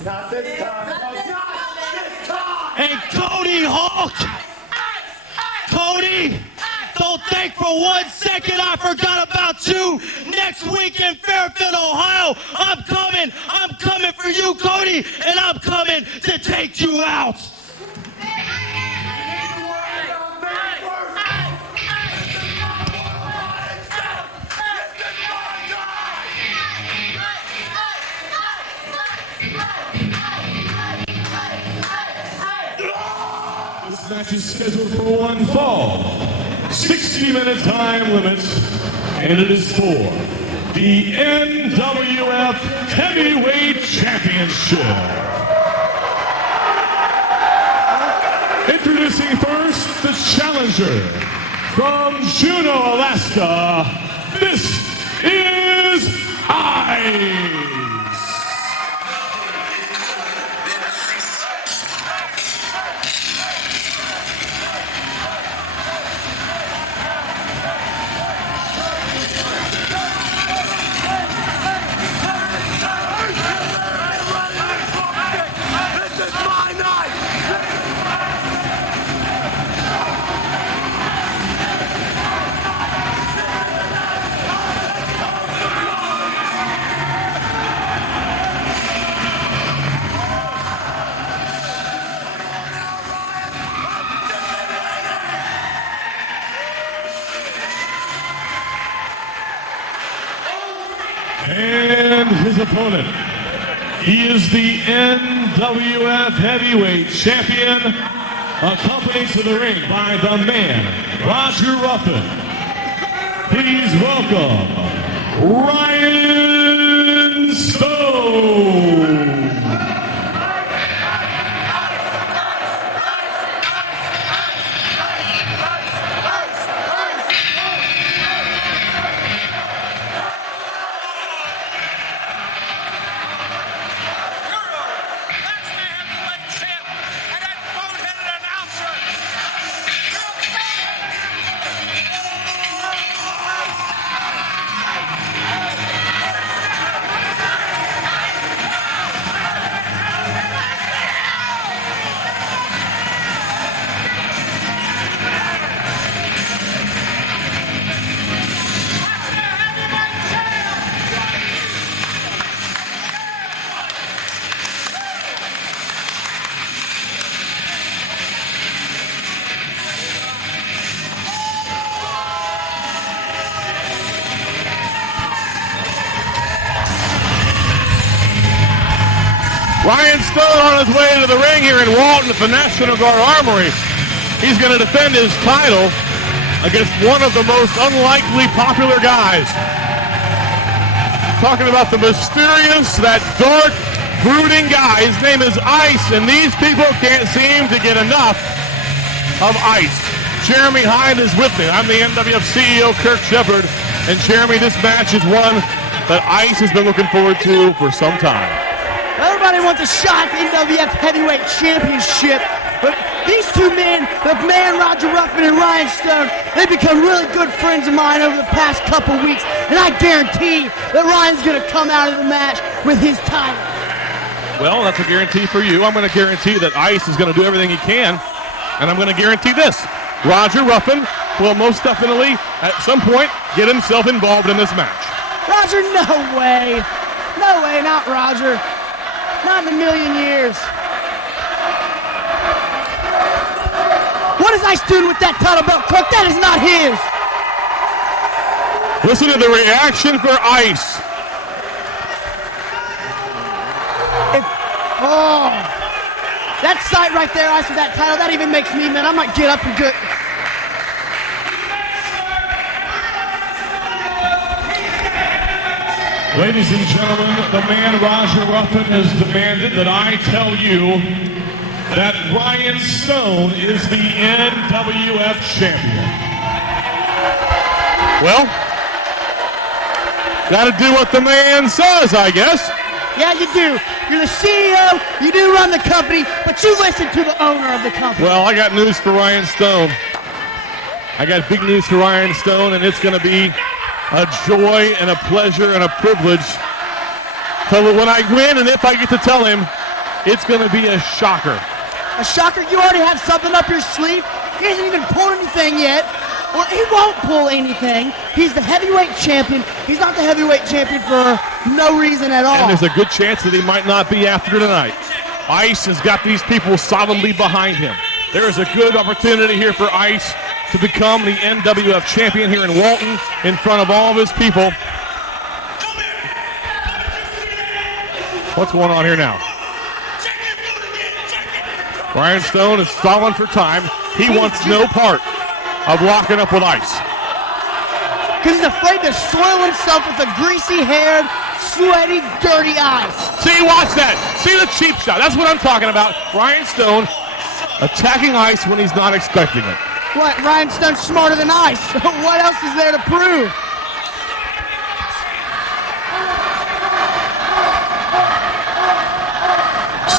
Not this time. Not this time. And Cody Hawk, Cody, don't think for 1 second I forgot about you. Next week in Fairfield, Ohio, I'm coming for you, Cody, and I'm coming to take you out. This match is scheduled for one fall. 60-minute time limit, and it is for the NWF Heavyweight Championship. Introducing first the challenger from Juneau, Alaska. This is Hyde. And his opponent, he is the NWF Heavyweight Champion, accompanied to the ring by the man, Roger Ruffin. Please welcome Ryan Stone. Ryan Stone on his way to the ring here in Walton at the National Guard Armory. He's going to defend his title against one of the most unlikely popular guys. Talking about the mysterious, that dark, brooding guy. His name is Ice, and these people can't seem to get enough of Ice. Jeremy Hyde is with me. I'm the NWF CEO, Kirk Shepard. And Jeremy, this match is one that Ice has been looking forward to for some time. Everybody wants a shot at the NWF Heavyweight Championship, but these two men, the man Roger Ruffin and Ryan Stone, they've become really good friends of mine over the past couple weeks, and I guarantee that Ryan's going to come out of the match with his title. Well, that's a guarantee for you. I'm going to guarantee that Ice is going to do everything he can, and I'm going to guarantee this. Roger Ruffin will most definitely, at some point, get himself involved in this match. Roger, no way. No way, not Roger. Not in a million years. What is Ice doing with that title belt, Cook? That is not his. Listen to the reaction for Ice. That sight right there, Ice, with that title, that even makes me mad. I might get up and go. Ladies and gentlemen, the man Roger Ruffin has demanded that I tell you that Ryan Stone is the NWF champion. Well, gotta do what the man says, I guess. Yeah, you do. You're the CEO, you do run the company, but you listen to the owner of the company. Well, I got news for Ryan Stone. I got big news for Ryan Stone, and it's gonna be a joy and a pleasure and a privilege to, when I win and if I get to tell him, it's going to be a shocker. A shocker? You already have something up your sleeve? He hasn't even pulled anything yet. Well, he won't pull anything. He's the heavyweight champion. He's not the heavyweight champion for no reason at all. And there's a good chance that he might not be after tonight. Ice has got these people solidly behind him. There is a good opportunity here for Ice to become the NWF champion here in Walton in front of all of his people. What's going on here now? Ryan Stone is stalling for time. He wants no part of locking up with Ice. Because he's afraid to soil himself with a greasy-haired, sweaty, dirty Ice. See, watch that. See the cheap shot. That's what I'm talking about. Ryan Stone attacking Ice when he's not expecting it. What, Ryan Stone's smarter than Ice? What else is there to prove?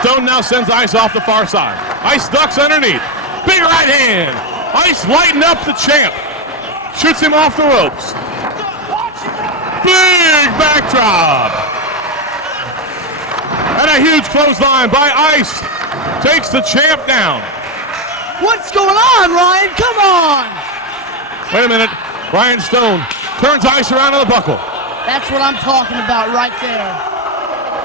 Stone now sends Ice off the far side. Ice ducks underneath. Big right hand. Ice lighting up the champ. Shoots him off the ropes. Big backdrop. And a huge clothesline by Ice. Takes the champ down. What's going on, Ryan? Come on! Wait a minute. Ryan Stone turns Ice around to the buckle. That's what I'm talking about right there.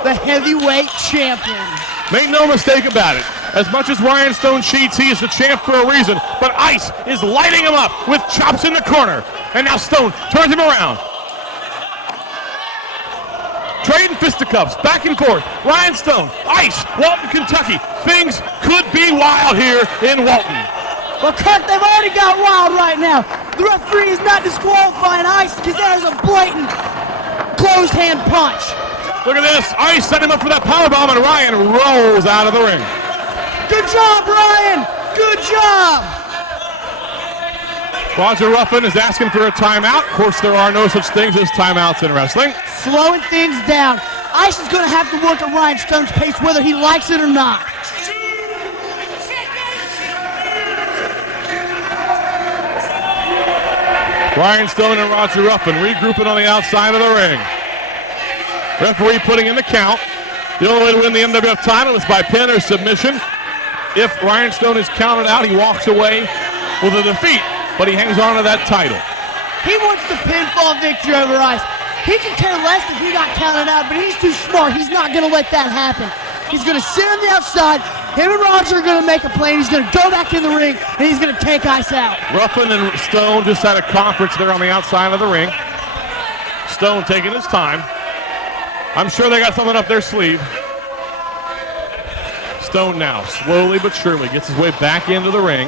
The heavyweight champion. Make no mistake about it. As much as Ryan Stone cheats, he is the champ for a reason. But Ice is lighting him up with chops in the corner. And now Stone turns him around. Trading fisticuffs, back and forth. Ryan Stone, Ice, Walton, Kentucky. Things could be wild here in Walton. Well, Kirk, they've already got wild right now. The referee is not disqualifying Ice because there's a blatant closed hand punch. Look at this. Ice set him up for that powerbomb, and Ryan rolls out of the ring. Good job, Ryan. Good job. Roger Ruffin is asking for a timeout. Of course, there are no such things as timeouts in wrestling. Slowing things down. Ice is going to have to work at Ryan Stone's pace whether he likes it or not. Ryan Stone and Roger Ruffin regrouping on the outside of the ring. Referee putting in the count. The only way to win the NWF title is by pin or submission. If Ryan Stone is counted out, he walks away with a defeat, but he hangs on to that title. He wants the pinfall victory over Ice. He could care less if he got counted out, but he's too smart. He's not going to let that happen. He's going to sit on the outside. Him and Roger are going to make a play. He's going to go back in the ring, and he's going to take Ice out. Ruffin and Stone just had a conference there on the outside of the ring. Stone taking his time. I'm sure they got something up their sleeve. Stone now, slowly but surely, gets his way back into the ring,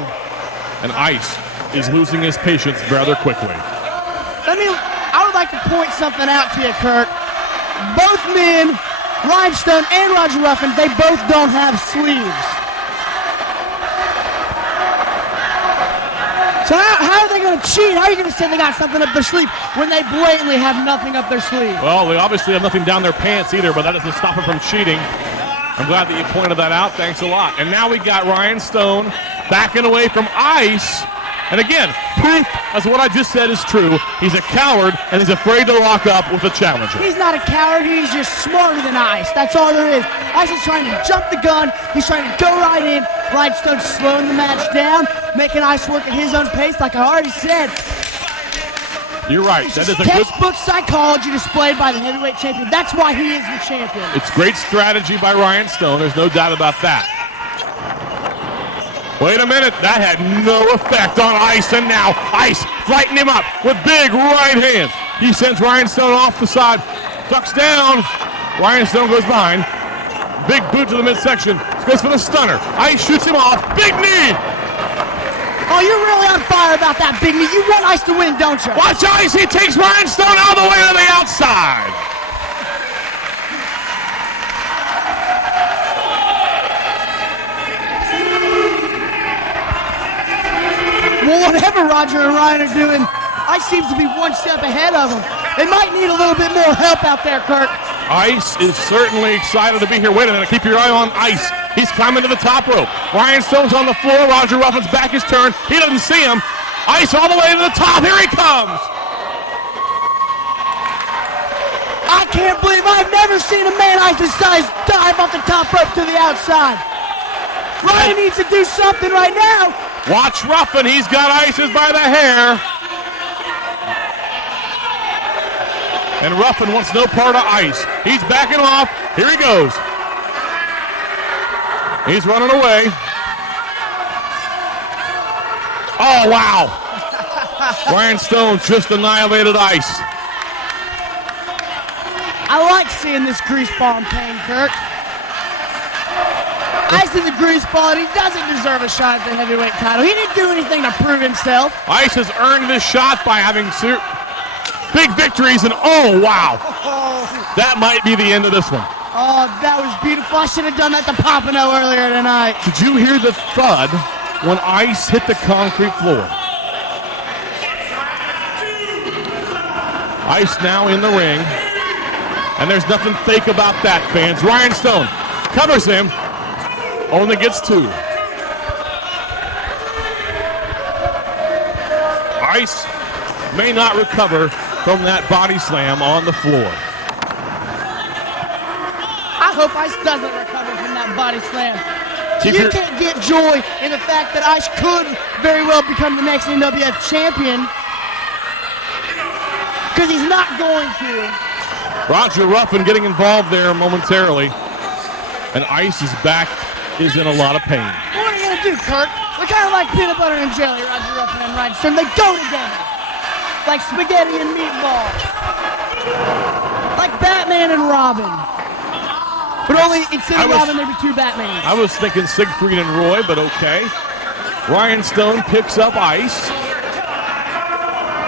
and Ice is losing his patience rather quickly. I would like to point something out to you, Kurt. Both men, Ryan Stone and Roger Ruffin, they both don't have sleeves. So how are they going to cheat? How are you going to say they got something up their sleeve when they blatantly have nothing up their sleeve? Well, they obviously have nothing down their pants either, but that doesn't stop them from cheating. I'm glad that you pointed that out. Thanks a lot. And now we got Ryan Stone backing away from Ice. And again, proof as what I just said is true. He's a coward, and he's afraid to lock up with a challenger. He's not a coward. He's just smarter than Ice. That's all there is. Ice is trying to jump the gun. He's trying to go right in. Ryan Stone's slowing the match down, making Ice work at his own pace, like I already said. You're right. That is a good textbook psychology displayed by the heavyweight champion. That's why he is the champion. It's great strategy by Ryan Stone. There's no doubt about that. Wait a minute. That had no effect on Ice, and now Ice fighting him up with big right hands. He sends Ryan Stone off the side, ducks down. Ryan Stone goes behind. Big boot to the midsection. Goes for the stunner. Ice shoots him off. Big knee. Oh, you're really on fire about that big knee. You want Ice to win, don't you? Watch Ice. He takes Ryan Stone all the way to the outside. Well, whatever Roger and Ryan are doing, Ice seems to be one step ahead of them. They might need a little bit more help out there, Kirk. Ice is certainly excited to be here. Wait a minute. Keep your eye on Ice. He's climbing to the top rope. Ryan Stone's on the floor. Roger Ruffin's back is turned. He doesn't see him. Ice all the way to the top. Here he comes. I can't believe I've never seen a man Ice's size dive off the top rope to the outside. Ryan needs to do something right now. Watch Ruffin. He's got Ice's by the hair. And Ruffin wants no part of Ice. He's backing off. Here he goes. He's running away. Oh, wow. Ryan Stone just annihilated Ice. I like seeing this greaseball in pain, Kirk. Ice is a greaseball, and he doesn't deserve a shot at the heavyweight title. He didn't do anything to prove himself. Ice has earned this shot by having big victories, and oh, wow. That might be the end of this one. Oh, that was beautiful. I should have done that to Pompano earlier tonight. Did you hear the thud when Ice hit the concrete floor? Ice now in the ring, and there's nothing fake about that, fans. Ryan Stone covers him, only gets two. Ice may not recover from that body slam on the floor. I hope Ice doesn't recover from that body slam. You can't get joy in the fact that Ice could very well become the next NWF champion, because he's not going to. Roger Ruffin getting involved there momentarily, and Ice's back is in a lot of pain. What are you going to do, Kirk? We're kind of like peanut butter and jelly, Roger Ruffin and Ryan Stone. They go together. Like spaghetti and meatballs. Like Batman and Robin. But only instead of Robin, there'd be two Batmans. I was thinking Siegfried and Roy, but okay. Ryan Stone picks up Ice.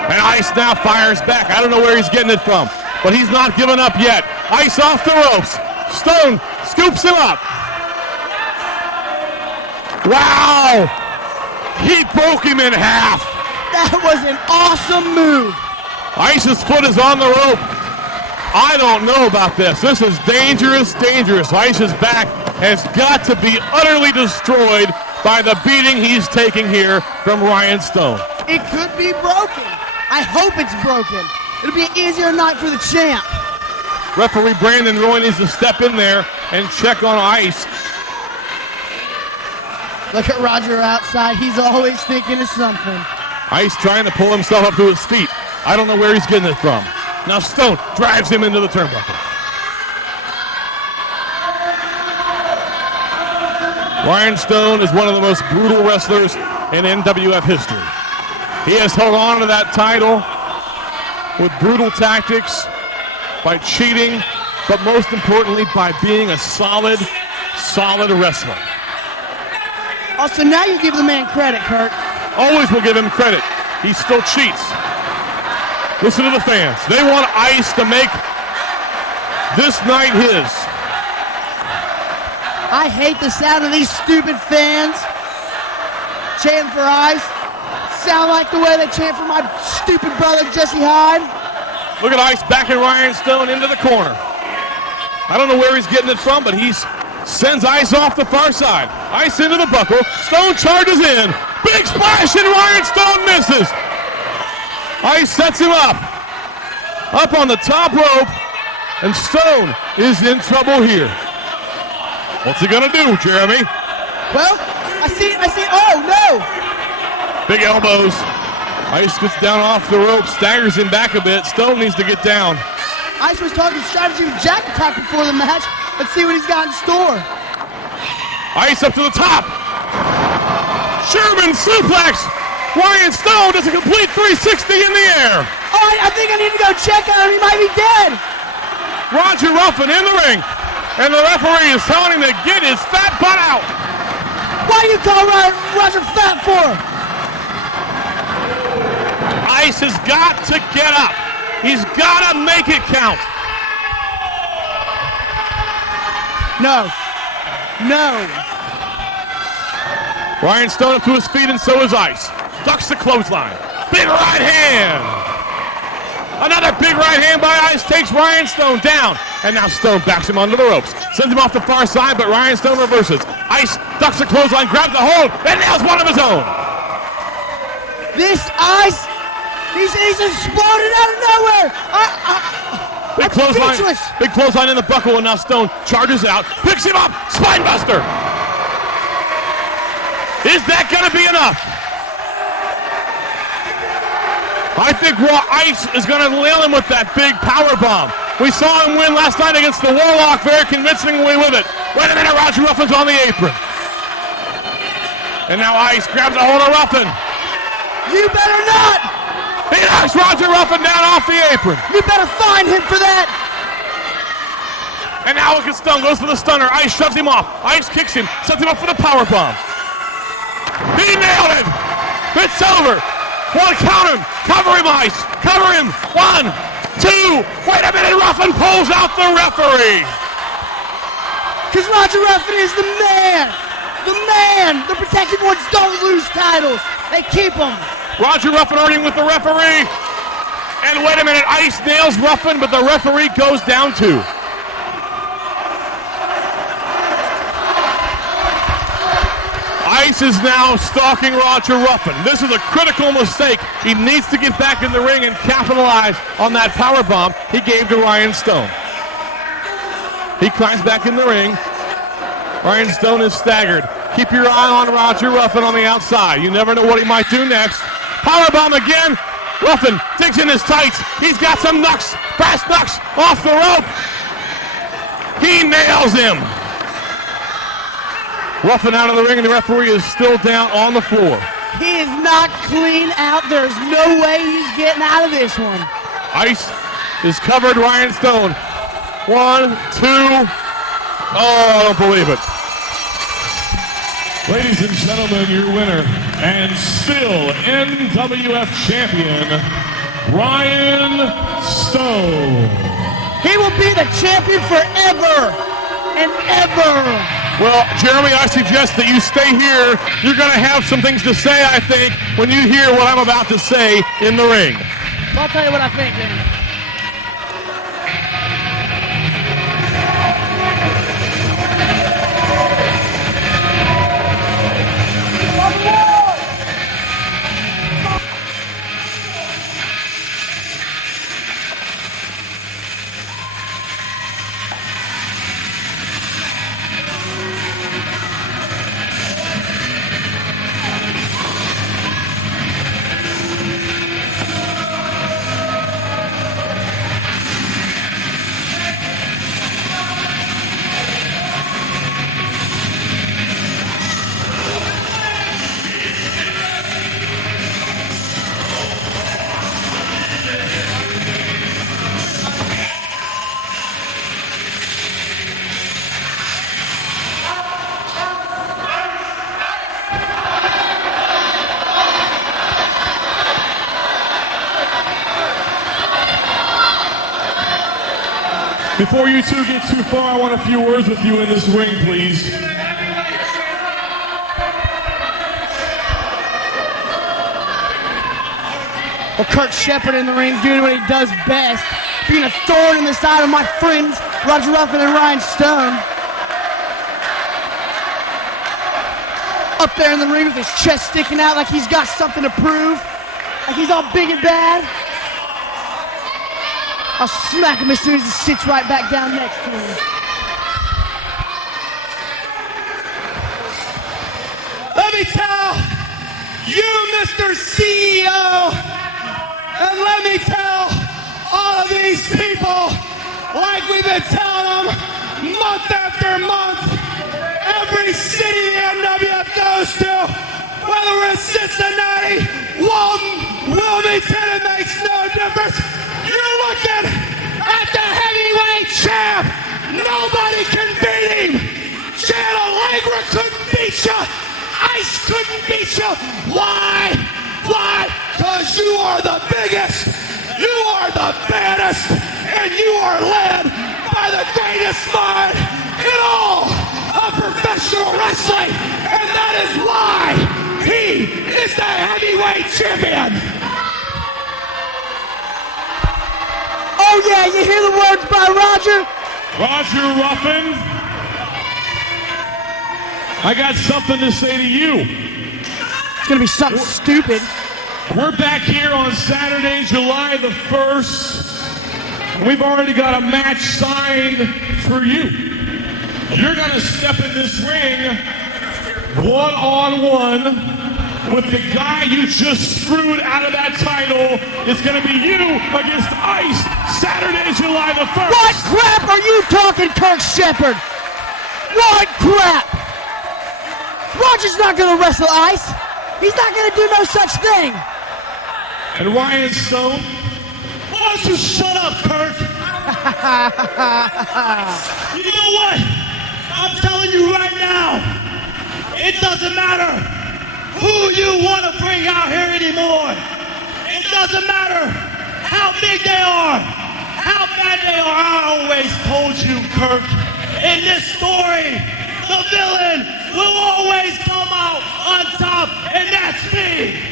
And Ice now fires back. I don't know where he's getting it from, but he's not giving up yet. Ice off the ropes. Stone scoops him up. Wow! He broke him in half. That was an awesome move. Ice's foot is on the rope. I don't know about this. This is dangerous, dangerous. Ice's back has got to be utterly destroyed by the beating he's taking here from Ryan Stone. It could be broken. I hope it's broken. It'll be an easier night for the champ. Referee Brandon Roy needs to step in there and check on Ice. Look at Roger outside. He's always thinking of something. Ice trying to pull himself up to his feet. I don't know where he's getting it from. Now Stone drives him into the turnbuckle. Ryan Stone is one of the most brutal wrestlers in NWF history. He has held on to that title with brutal tactics, by cheating, but most importantly by being a solid wrestler. Also, now you give the man credit, Kirk. Always will give him credit. He still cheats. Listen to the fans. They want Ice to make this night his. I hate the sound of these stupid fans chanting for Ice. sound like the way they chant for my stupid brother, Jesse Hyde. Look at Ice backing Ryan Stone into the corner. I don't know where he's getting it from, but he sends Ice off the far side. Ice into the buckle. Stone charges in. Big splash, and Ryan Stone misses. Ice sets him up on the top rope, and Stone is in trouble here. What's he gonna do, Jeremy? Well, I see, oh no! Big elbows. Ice gets down off the rope, staggers him back a bit. Stone needs to get down. Ice was talking strategy with Jack Attack before the match. Let's see what he's got in store. Ice up to the top. Sherman suplex. Ryan Stone does a complete 360 in the air. Oh, I think I need to go check on him. He might be dead. Roger Ruffin in the ring. And the referee is telling him to get his fat butt out. Why do you call Roger fat for? Ice has got to get up. He's got to make it count. No. Ryan Stone up to his feet, and so is Ice. Ducks the clothesline. Big right hand. Another big right hand by Ice takes Ryan Stone down. And now Stone backs him onto the ropes. Sends him off the far side, but Ryan Stone reverses. Ice ducks the clothesline, grabs the hold, and nails one of his own. This Ice, he's exploded out of nowhere. Big clothesline in the buckle, and now Stone charges out, picks him up, spinebuster. Is that going to be enough? I think Ice is going to nail him with that big power bomb. We saw him win last night against the Warlock very convincingly with it. Wait a minute, Roger Ruffin's on the apron. And now Ice grabs a hold of Ruffin. You better not! He knocks Roger Ruffin down off the apron. You better find him for that! And now look at Stone, goes for the stunner. Ice shoves him off. Ice kicks him, sets him up for the power bomb. He nailed it! It's over! One, count him! Cover him, Ice! Cover him! 1, 2, wait a minute, Ruffin pulls out the referee! Because Roger Ruffin is the man! The man! The protected ones don't lose titles! They keep them! Roger Ruffin arguing with the referee. And wait a minute, Ice nails Ruffin, but the referee goes down too. Ice is now stalking Roger Ruffin. This is a critical mistake. He needs to get back in the ring and capitalize on that powerbomb he gave to Ryan Stone. He climbs back in the ring. Ryan Stone is staggered. Keep your eye on Roger Ruffin on the outside. You never know what he might do next. Powerbomb again. Ruffin digs in his tights. He's got some knucks, fast knucks off the rope. He nails him. Ruffin out of the ring, and the referee is still down on the floor. He is not clean out. There's no way he's getting out of this one. Ice is covered, Ryan Stone. 1, 2. Oh, I don't believe it. Ladies and gentlemen, your winner and still NWF champion, Ryan Stone. He will be the champion forever and ever. Well, Jeremy, I suggest that you stay here. You're going to have some things to say, I think, when you hear what I'm about to say in the ring. I'll tell you what I think, man. Before you two get too far, I want a few words with you in this ring, please. Well, Kurt Shepard in the ring doing what he does best, being a thorn in the side of my friends, Roger Ruffin and Ryan Stone. Up there in the ring with his chest sticking out like he's got something to prove, like he's all big and bad. I'll smack him as soon as he sits right back down next to him. Let me tell you, Mr. CEO, and let me tell all of these people, like we've been telling them month after month, every city the NWF goes to, whether we're in Cincinnati, Walton, Wilmington, it makes no difference. You're looking at the heavyweight champ. Nobody can beat him. Jan Allegra couldn't beat you. Ice couldn't beat you. Why? Why? Because you are the biggest, you are the baddest, and you are led by the greatest mind in all of professional wrestling. And that is why he is the heavyweight champion. Oh yeah, you hear the words by Roger? Roger Ruffin, I got something to say to you. It's gonna be something stupid. We're back here on Saturday, July the 1st. We've already got a match signed for you. You're gonna step in this ring one-on-one with the guy you just screwed out of that title. It's gonna be you against Ice, Saturday, July the 1st. What crap are you talking, Kurt Shepard? What crap? Roger's not gonna wrestle Ice. He's not gonna do no such thing. And Ryan Stone? Why don't you shut up, Kurt? You know what? I'm telling you right now, it doesn't matter who you want to bring out here anymore. It doesn't matter how big they are, how bad they are. I always told you, Kurt, in this story, the villain will always come out on top, and that's me.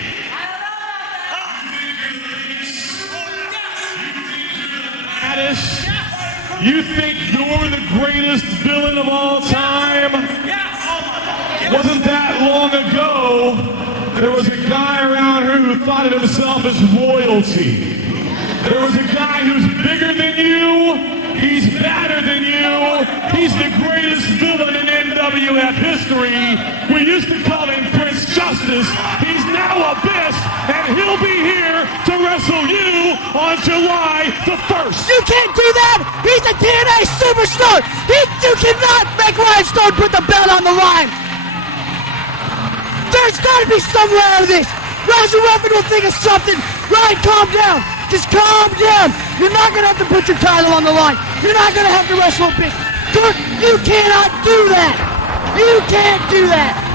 You think you're the greatest villain of all time? Wasn't that long ago, there was a guy around here who thought of himself as royalty. There was a guy who's bigger than you, he's badder than you, he's the greatest villain in NWF history. We used to call him Prince Justice. He's now Abyss, and he'll be here to wrestle you on July the 1st. You can't do that! He's a TNA superstar! You cannot make Ryan Stone put the belt on the line! There's gotta be somewhere out of this! Roger Ruffin will think of something! Ryan, calm down! Just calm down! You're not gonna have to put your title on the line! You're not gonna have to wrestle a bitch! Kurt, you cannot do that! You can't do that!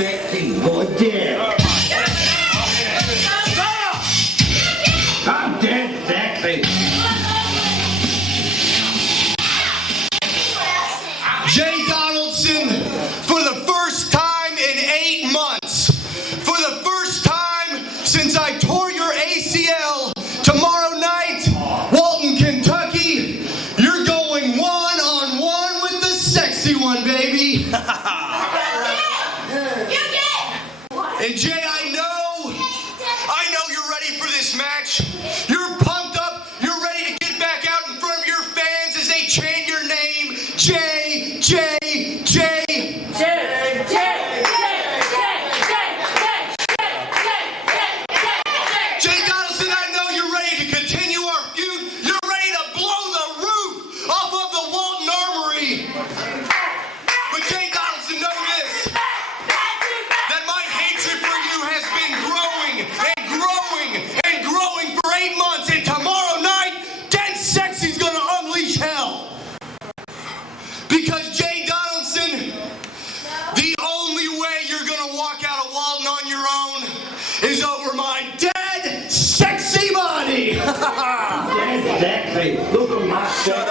Sexy boy, damn. I'm dead sexy. Jay Donaldson, for the first time in 8 months, for the first time since I tore your ACL, tomorrow night, Walton, Kentucky, you're going one-on-one with the sexy one, baby. And Jay,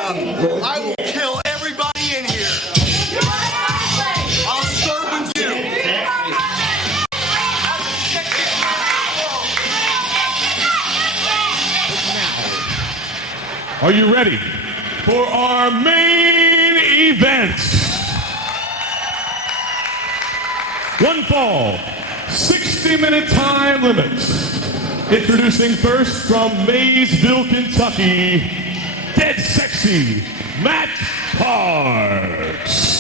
I will kill everybody in here. I'll start with you. Are you ready for our main event? One fall, 60-minute time limits. Introducing first from Maysville, Kentucky, Dead Sexy, Matt Sparx.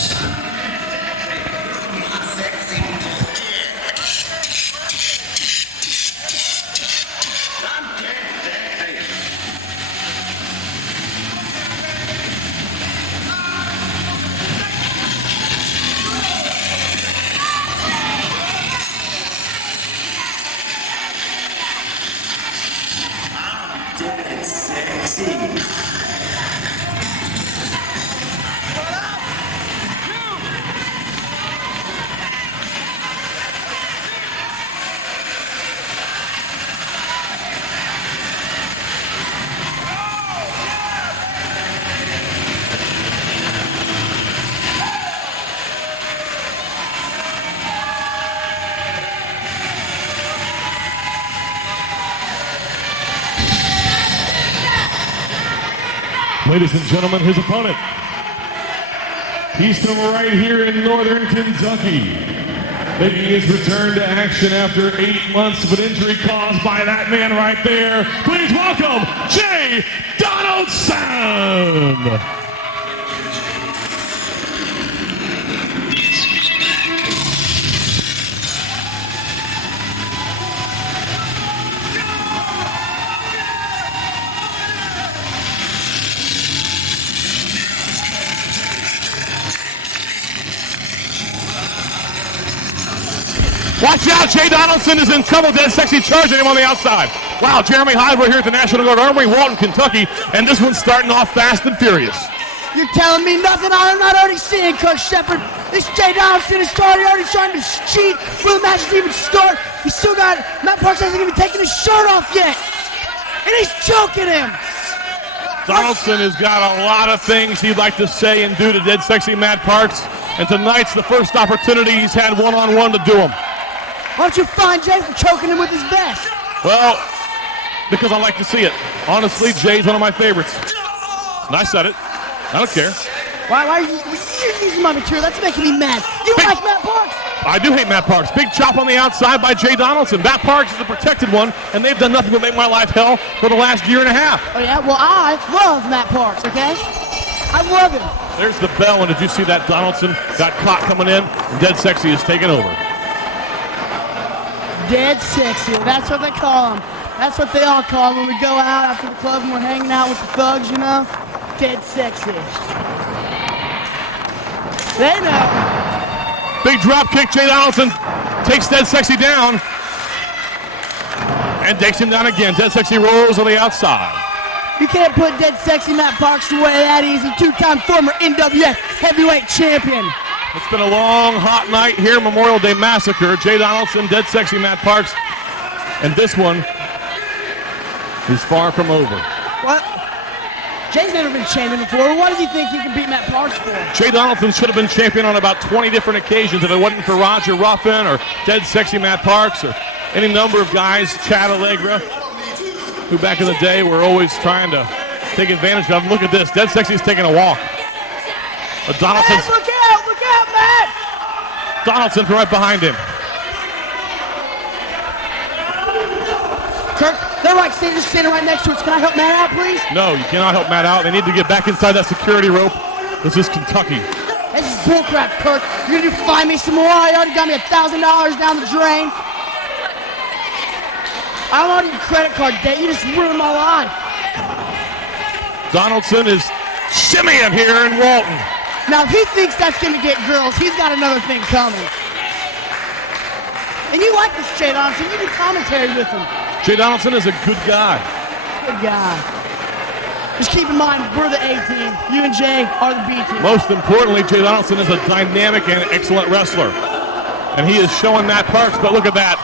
Ladies and gentlemen, his opponent. He's from right here in northern Kentucky, making his return to action after 8 months of an injury caused by that man right there. Please welcome Jay Donaldson. Watch out, Jay Donaldson is in trouble. Dead Sexy charging him on the outside. Wow, Jeremy Hyde, we're here at the National Guard Armory, Walton, Kentucky, and this one's starting off fast and furious. You're telling me nothing I'm not already seeing, Coach Shepard. This Jay Donaldson is already trying to cheat before the match is even start. He's still got, Matt Sparx hasn't even taken his shirt off yet. And he's choking him. Donaldson has got a lot of things he'd like to say and do to Dead Sexy Matt Sparx, and tonight's the first opportunity he's had one-on-one to do him. Why don't you find Jay for choking him with his vest? Well, because I like to see it. Honestly, Jay's one of my favorites. And I said it. I don't care. Why are you using my material? That's making me mad. You don't like Matt Sparx? I do hate Matt Sparx. Big chop on the outside by Jay Donaldson. Matt Sparx is the protected one, and they've done nothing but make my life hell for the last year and a half. Oh, yeah? Well, I love Matt Sparx, okay? I love him. There's the bell, and did you see that Donaldson got caught coming in? Dead Sexy is taking over. Dead Sexy. That's what they call him. That's what they all call him when we go out after the club and we're hanging out with the thugs, you know? Dead Sexy. They know. Big drop kick. Jay Donaldson takes Dead Sexy down and takes him down again. Dead Sexy rolls on the outside. You can't put Dead Sexy Matt Sparx away that easy. Two-time former NWF Heavyweight Champion. It's been a long, hot night here, Memorial Day Massacre. Jay Donaldson, Dead Sexy Matt Sparx, and this one is far from over. What? Jay's never been champion before. What does he think he can beat Matt Sparx for? Jay Donaldson should have been champion on about 20 different occasions if it wasn't for Roger Ruffin or Dead Sexy Matt Sparx or any number of guys, Chad Allegra, who back in the day were always trying to take advantage of him. Look at this. Dead Sexy's taking a walk. But Donaldson's... Hey, look out, Matt! Donaldson from right behind him. Kirk, they're right, just standing right next to us. Can I help Matt out, please? No, you cannot help Matt out. They need to get back inside that security rope. This is Kentucky. This is bullcrap, Kirk. You're gonna find me some more? You already got me $1,000 down the drain. I don't want your credit card debt. You just ruined my life. Donaldson is shimmying here in Walton. Now, if he thinks that's going to get girls, he's got another thing coming. And you like this Jay Donaldson. You do commentary with him. Jay Donaldson is a good guy. Good guy. Just keep in mind, we're the A team. You and Jay are the B team. Most importantly, Jay Donaldson is a dynamic and excellent wrestler. And he is showing Matt Sparx, but look at that.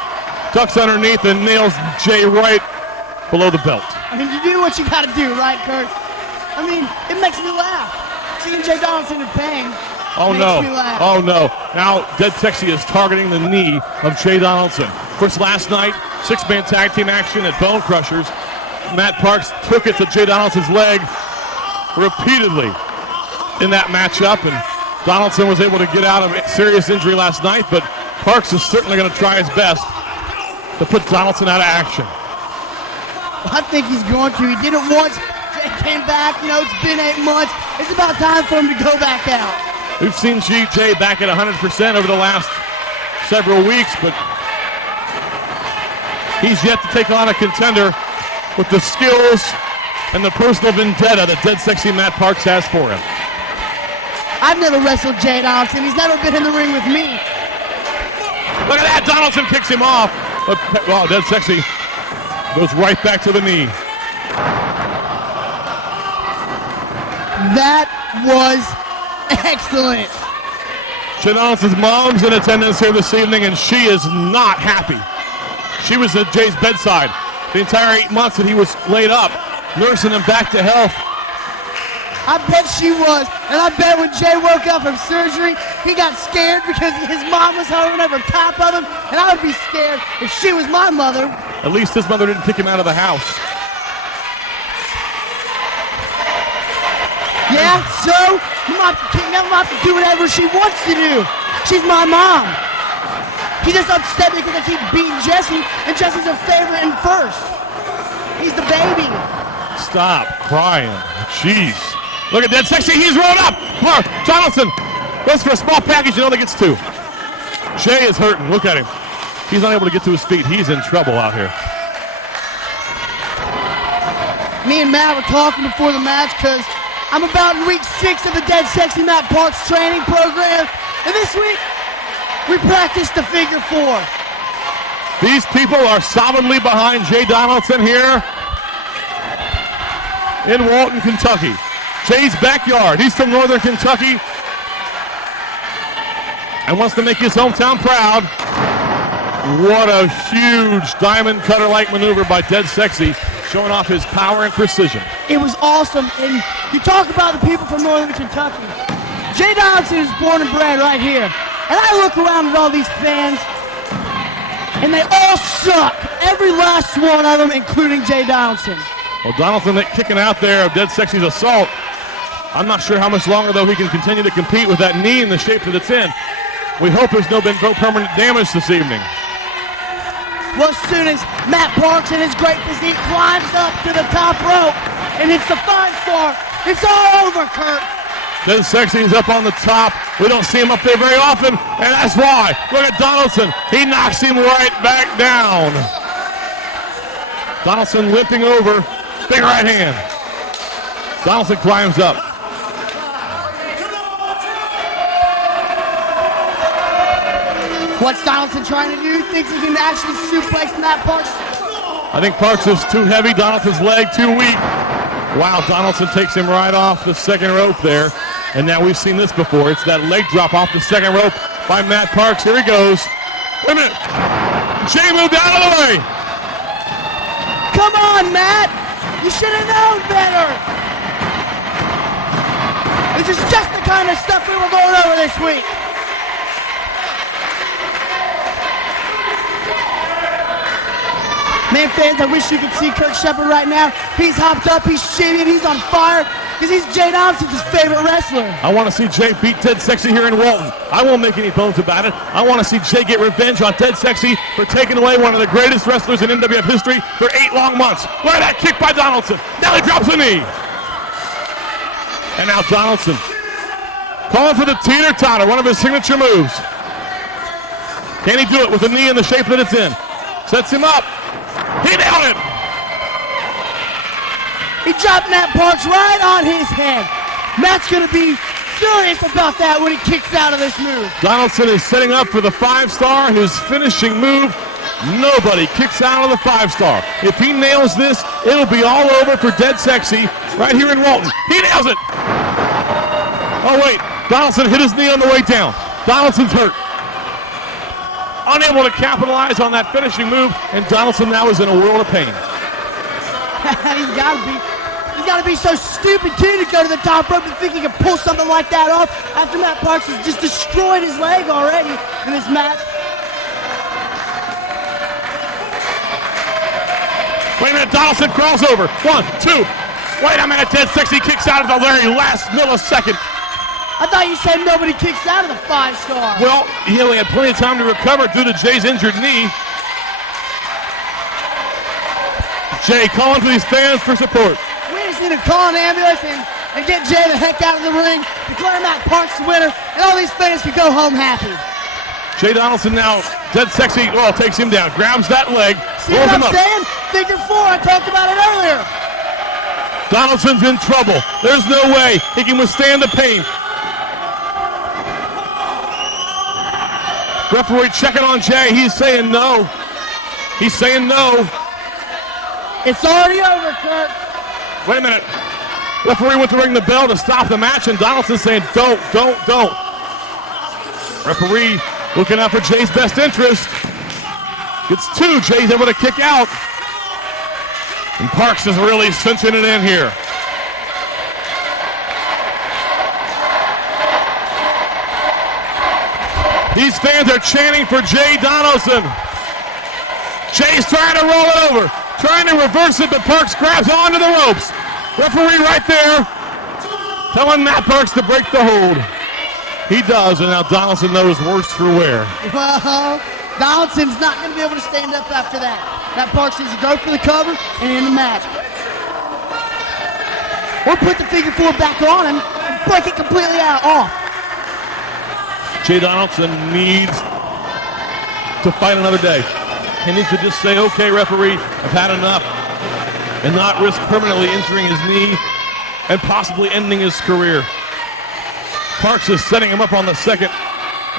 Ducks underneath and nails Jay right below the belt. I mean, you do what you got to do, right, Kirk? I mean, it makes me laugh. Seeing Jay Donaldson in pain makes me laugh. Oh no. Now Dead Sexy is targeting the knee of Jay Donaldson. Of course, last night, 6-man tag team action at Bone Crushers. Matt Parks took it to Jay Donaldson's leg repeatedly in that matchup, and Donaldson was able to get out of serious injury last night, but Parks is certainly going to try his best to put Donaldson out of action. I think he's going to. He did it once. Jay came back. You know, it's been 8 months. It's about time for him to go back out. We've seen Jay back at 100% over the last several weeks, but he's yet to take on a contender with the skills and the personal vendetta that Dead Sexy Matt Parks has for him. I've never wrestled Jay Donaldson. He's never been in the ring with me. Look at that. Donaldson kicks him off. But, well, Dead Sexy goes right back to the knee. That was excellent. Jay Donaldson's mom's in attendance here this evening, and she is not happy. She was at Jay's bedside the entire 8 months that he was laid up, nursing him back to health. I bet she was, and I bet when Jay woke up from surgery, he got scared because his mom was hovering over top of him, and I would be scared if she was my mother. At least his mother didn't kick him out of the house. Yeah, so you might have to do whatever she wants to do. She's my mom. She's just upset because I keep beating Jesse, and Jesse's her favorite and first. He's the baby. Stop crying. Jeez. Look at Dead Sexy. He's rolled up. Donaldson goes for a small package and only gets 2. Jay is hurting. Look at him. He's not able to get to his feet. He's in trouble out here. Me and Matt were talking before the match because I'm about in week 6 of the Dead Sexy Matt Parks training program. And this week, we practiced the figure 4. These people are solidly behind Jay Donaldson here in Walton, Kentucky. Jay's backyard. He's from Northern Kentucky and wants to make his hometown proud. What a huge diamond cutter-like maneuver by Dead Sexy, showing off his power and precision. It was awesome. And you talk about the people from Northern Kentucky. Jay Donaldson is born and bred right here. And I look around at all these fans, and they all suck. Every last one of them, including Jay Donaldson. Well, Donaldson kicking out there of Dead Sexy's assault. I'm not sure how much longer, though, he can continue to compete with that knee in the shape that it's in. We hope there's no permanent damage this evening. Well, as soon as Matt Parks in his great physique climbs up to the top rope and hits the 5-star, it's all over, Kurt. Dead Sexy is up on the top. We don't see him up there very often, and that's why. Look at Donaldson. He knocks him right back down. Donaldson limping over. Big right hand. Donaldson climbs up. What's Donaldson trying to do? Thinks he can actually suplex Matt Parks? I think Parks is too heavy. Donaldson's leg too weak. Wow, Donaldson takes him right off the second rope there. And now we've seen this before. It's that leg drop off the second rope by Matt Parks. Here he goes. Wait a minute. Jay moved out of the way. Come on, Matt. You should have known better. This is just the kind of stuff we were going over this week. Man, fans, I wish you could see Kurt Shepard right now. He's hopped up, he's shitting, he's on fire, because he's Jay Donaldson's favorite wrestler. I want to see Jay beat Dead Sexy here in Walton. I won't make any bones about it. I want to see Jay get revenge on Dead Sexy for taking away one of the greatest wrestlers in NWF history for 8 long months. Look at that kick by Donaldson. Now he drops a knee. And now Donaldson calling for the teeter-totter, one of his signature moves. Can he do it with the knee in the shape that it's in? Sets him up. He nailed it! He dropped Matt Parks right on his head. Matt's going to be furious about that when he kicks out of this move. Donaldson is setting up for the 5-star, his finishing move. Nobody kicks out of the 5-star. If he nails this, it'll be all over for Dead Sexy right here in Walton. He nails it! Oh, wait. Donaldson hit his knee on the way down. Donaldson's hurt. Unable to capitalize on that finishing move, and Donaldson now is in a world of pain. He's got to be. He's has got to be so stupid, too, to go to the top rope and think he can pull something like that off after Matt Parks has just destroyed his leg already in this match. Wait a minute, Donaldson crossover. 1, 2. Wait a minute, Dead Sexy kicks out at the very last millisecond. I thought you said nobody kicks out of the 5-star. Well, he only had plenty of time to recover due to Jay's injured knee. Jay calling to these fans for support. We just need to call an ambulance and get Jay the heck out of the ring, declare Matt Parks the winner, and all these fans can go home happy. Jay Donaldson now, Dead Sexy, takes him down, grabs that leg, See rolls what him I'm up. saying? Figure 4, I talked about it earlier. Donaldson's in trouble. There's no way he can withstand the pain. Referee checking on Jay. He's saying no. He's saying no. It's already over, Kurt. Wait a minute. Referee went to ring the bell to stop the match, and Donaldson's saying don't. Referee looking out for Jay's best interest. Gets 2. Jay's able to kick out. And Parks is really cinching it in here. These fans are chanting for Jay Donaldson. Jay's trying to roll it over, trying to reverse it, but Parks grabs onto the ropes. Referee right there telling Matt Parks to break the hold. He does, and now Donaldson knows worse for wear. Well, Donaldson's not going to be able to stand up after that. Matt Parks needs to go for the cover and end the match. Or put the figure 4 back on him and break it completely off. Jay Donaldson needs to fight another day. He needs to just say, okay, referee, I've had enough, and not risk permanently injuring his knee and possibly ending his career. Parks is setting him up on the second.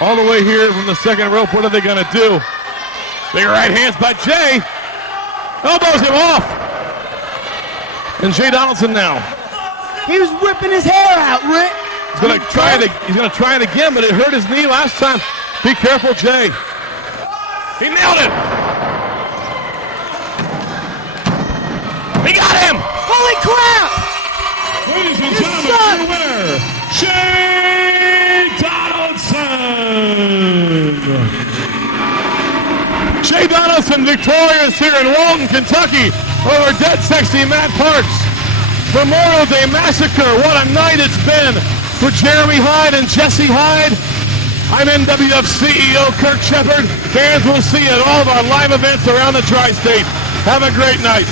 All the way here from the second rope. What are they going to do? Big right hands by Jay. Elbows him off. And Jay Donaldson now. He was whipping his hair out, Rick. He's going to try it again, but it hurt his knee last time. Be careful, Jay. He nailed it. He got him. Holy crap. Ladies and gentlemen, your winner, Jay Donaldson. Jay Donaldson victorious here in Walton, Kentucky over Dead Sexy Matt Parks. Memorial Day Massacre. What a night it's been for Jeremy Hyde and Jesse Hyde. I'm NWF CEO Kirk Shepard. Fans will see you at all of our live events around the tri-state. Have a great night.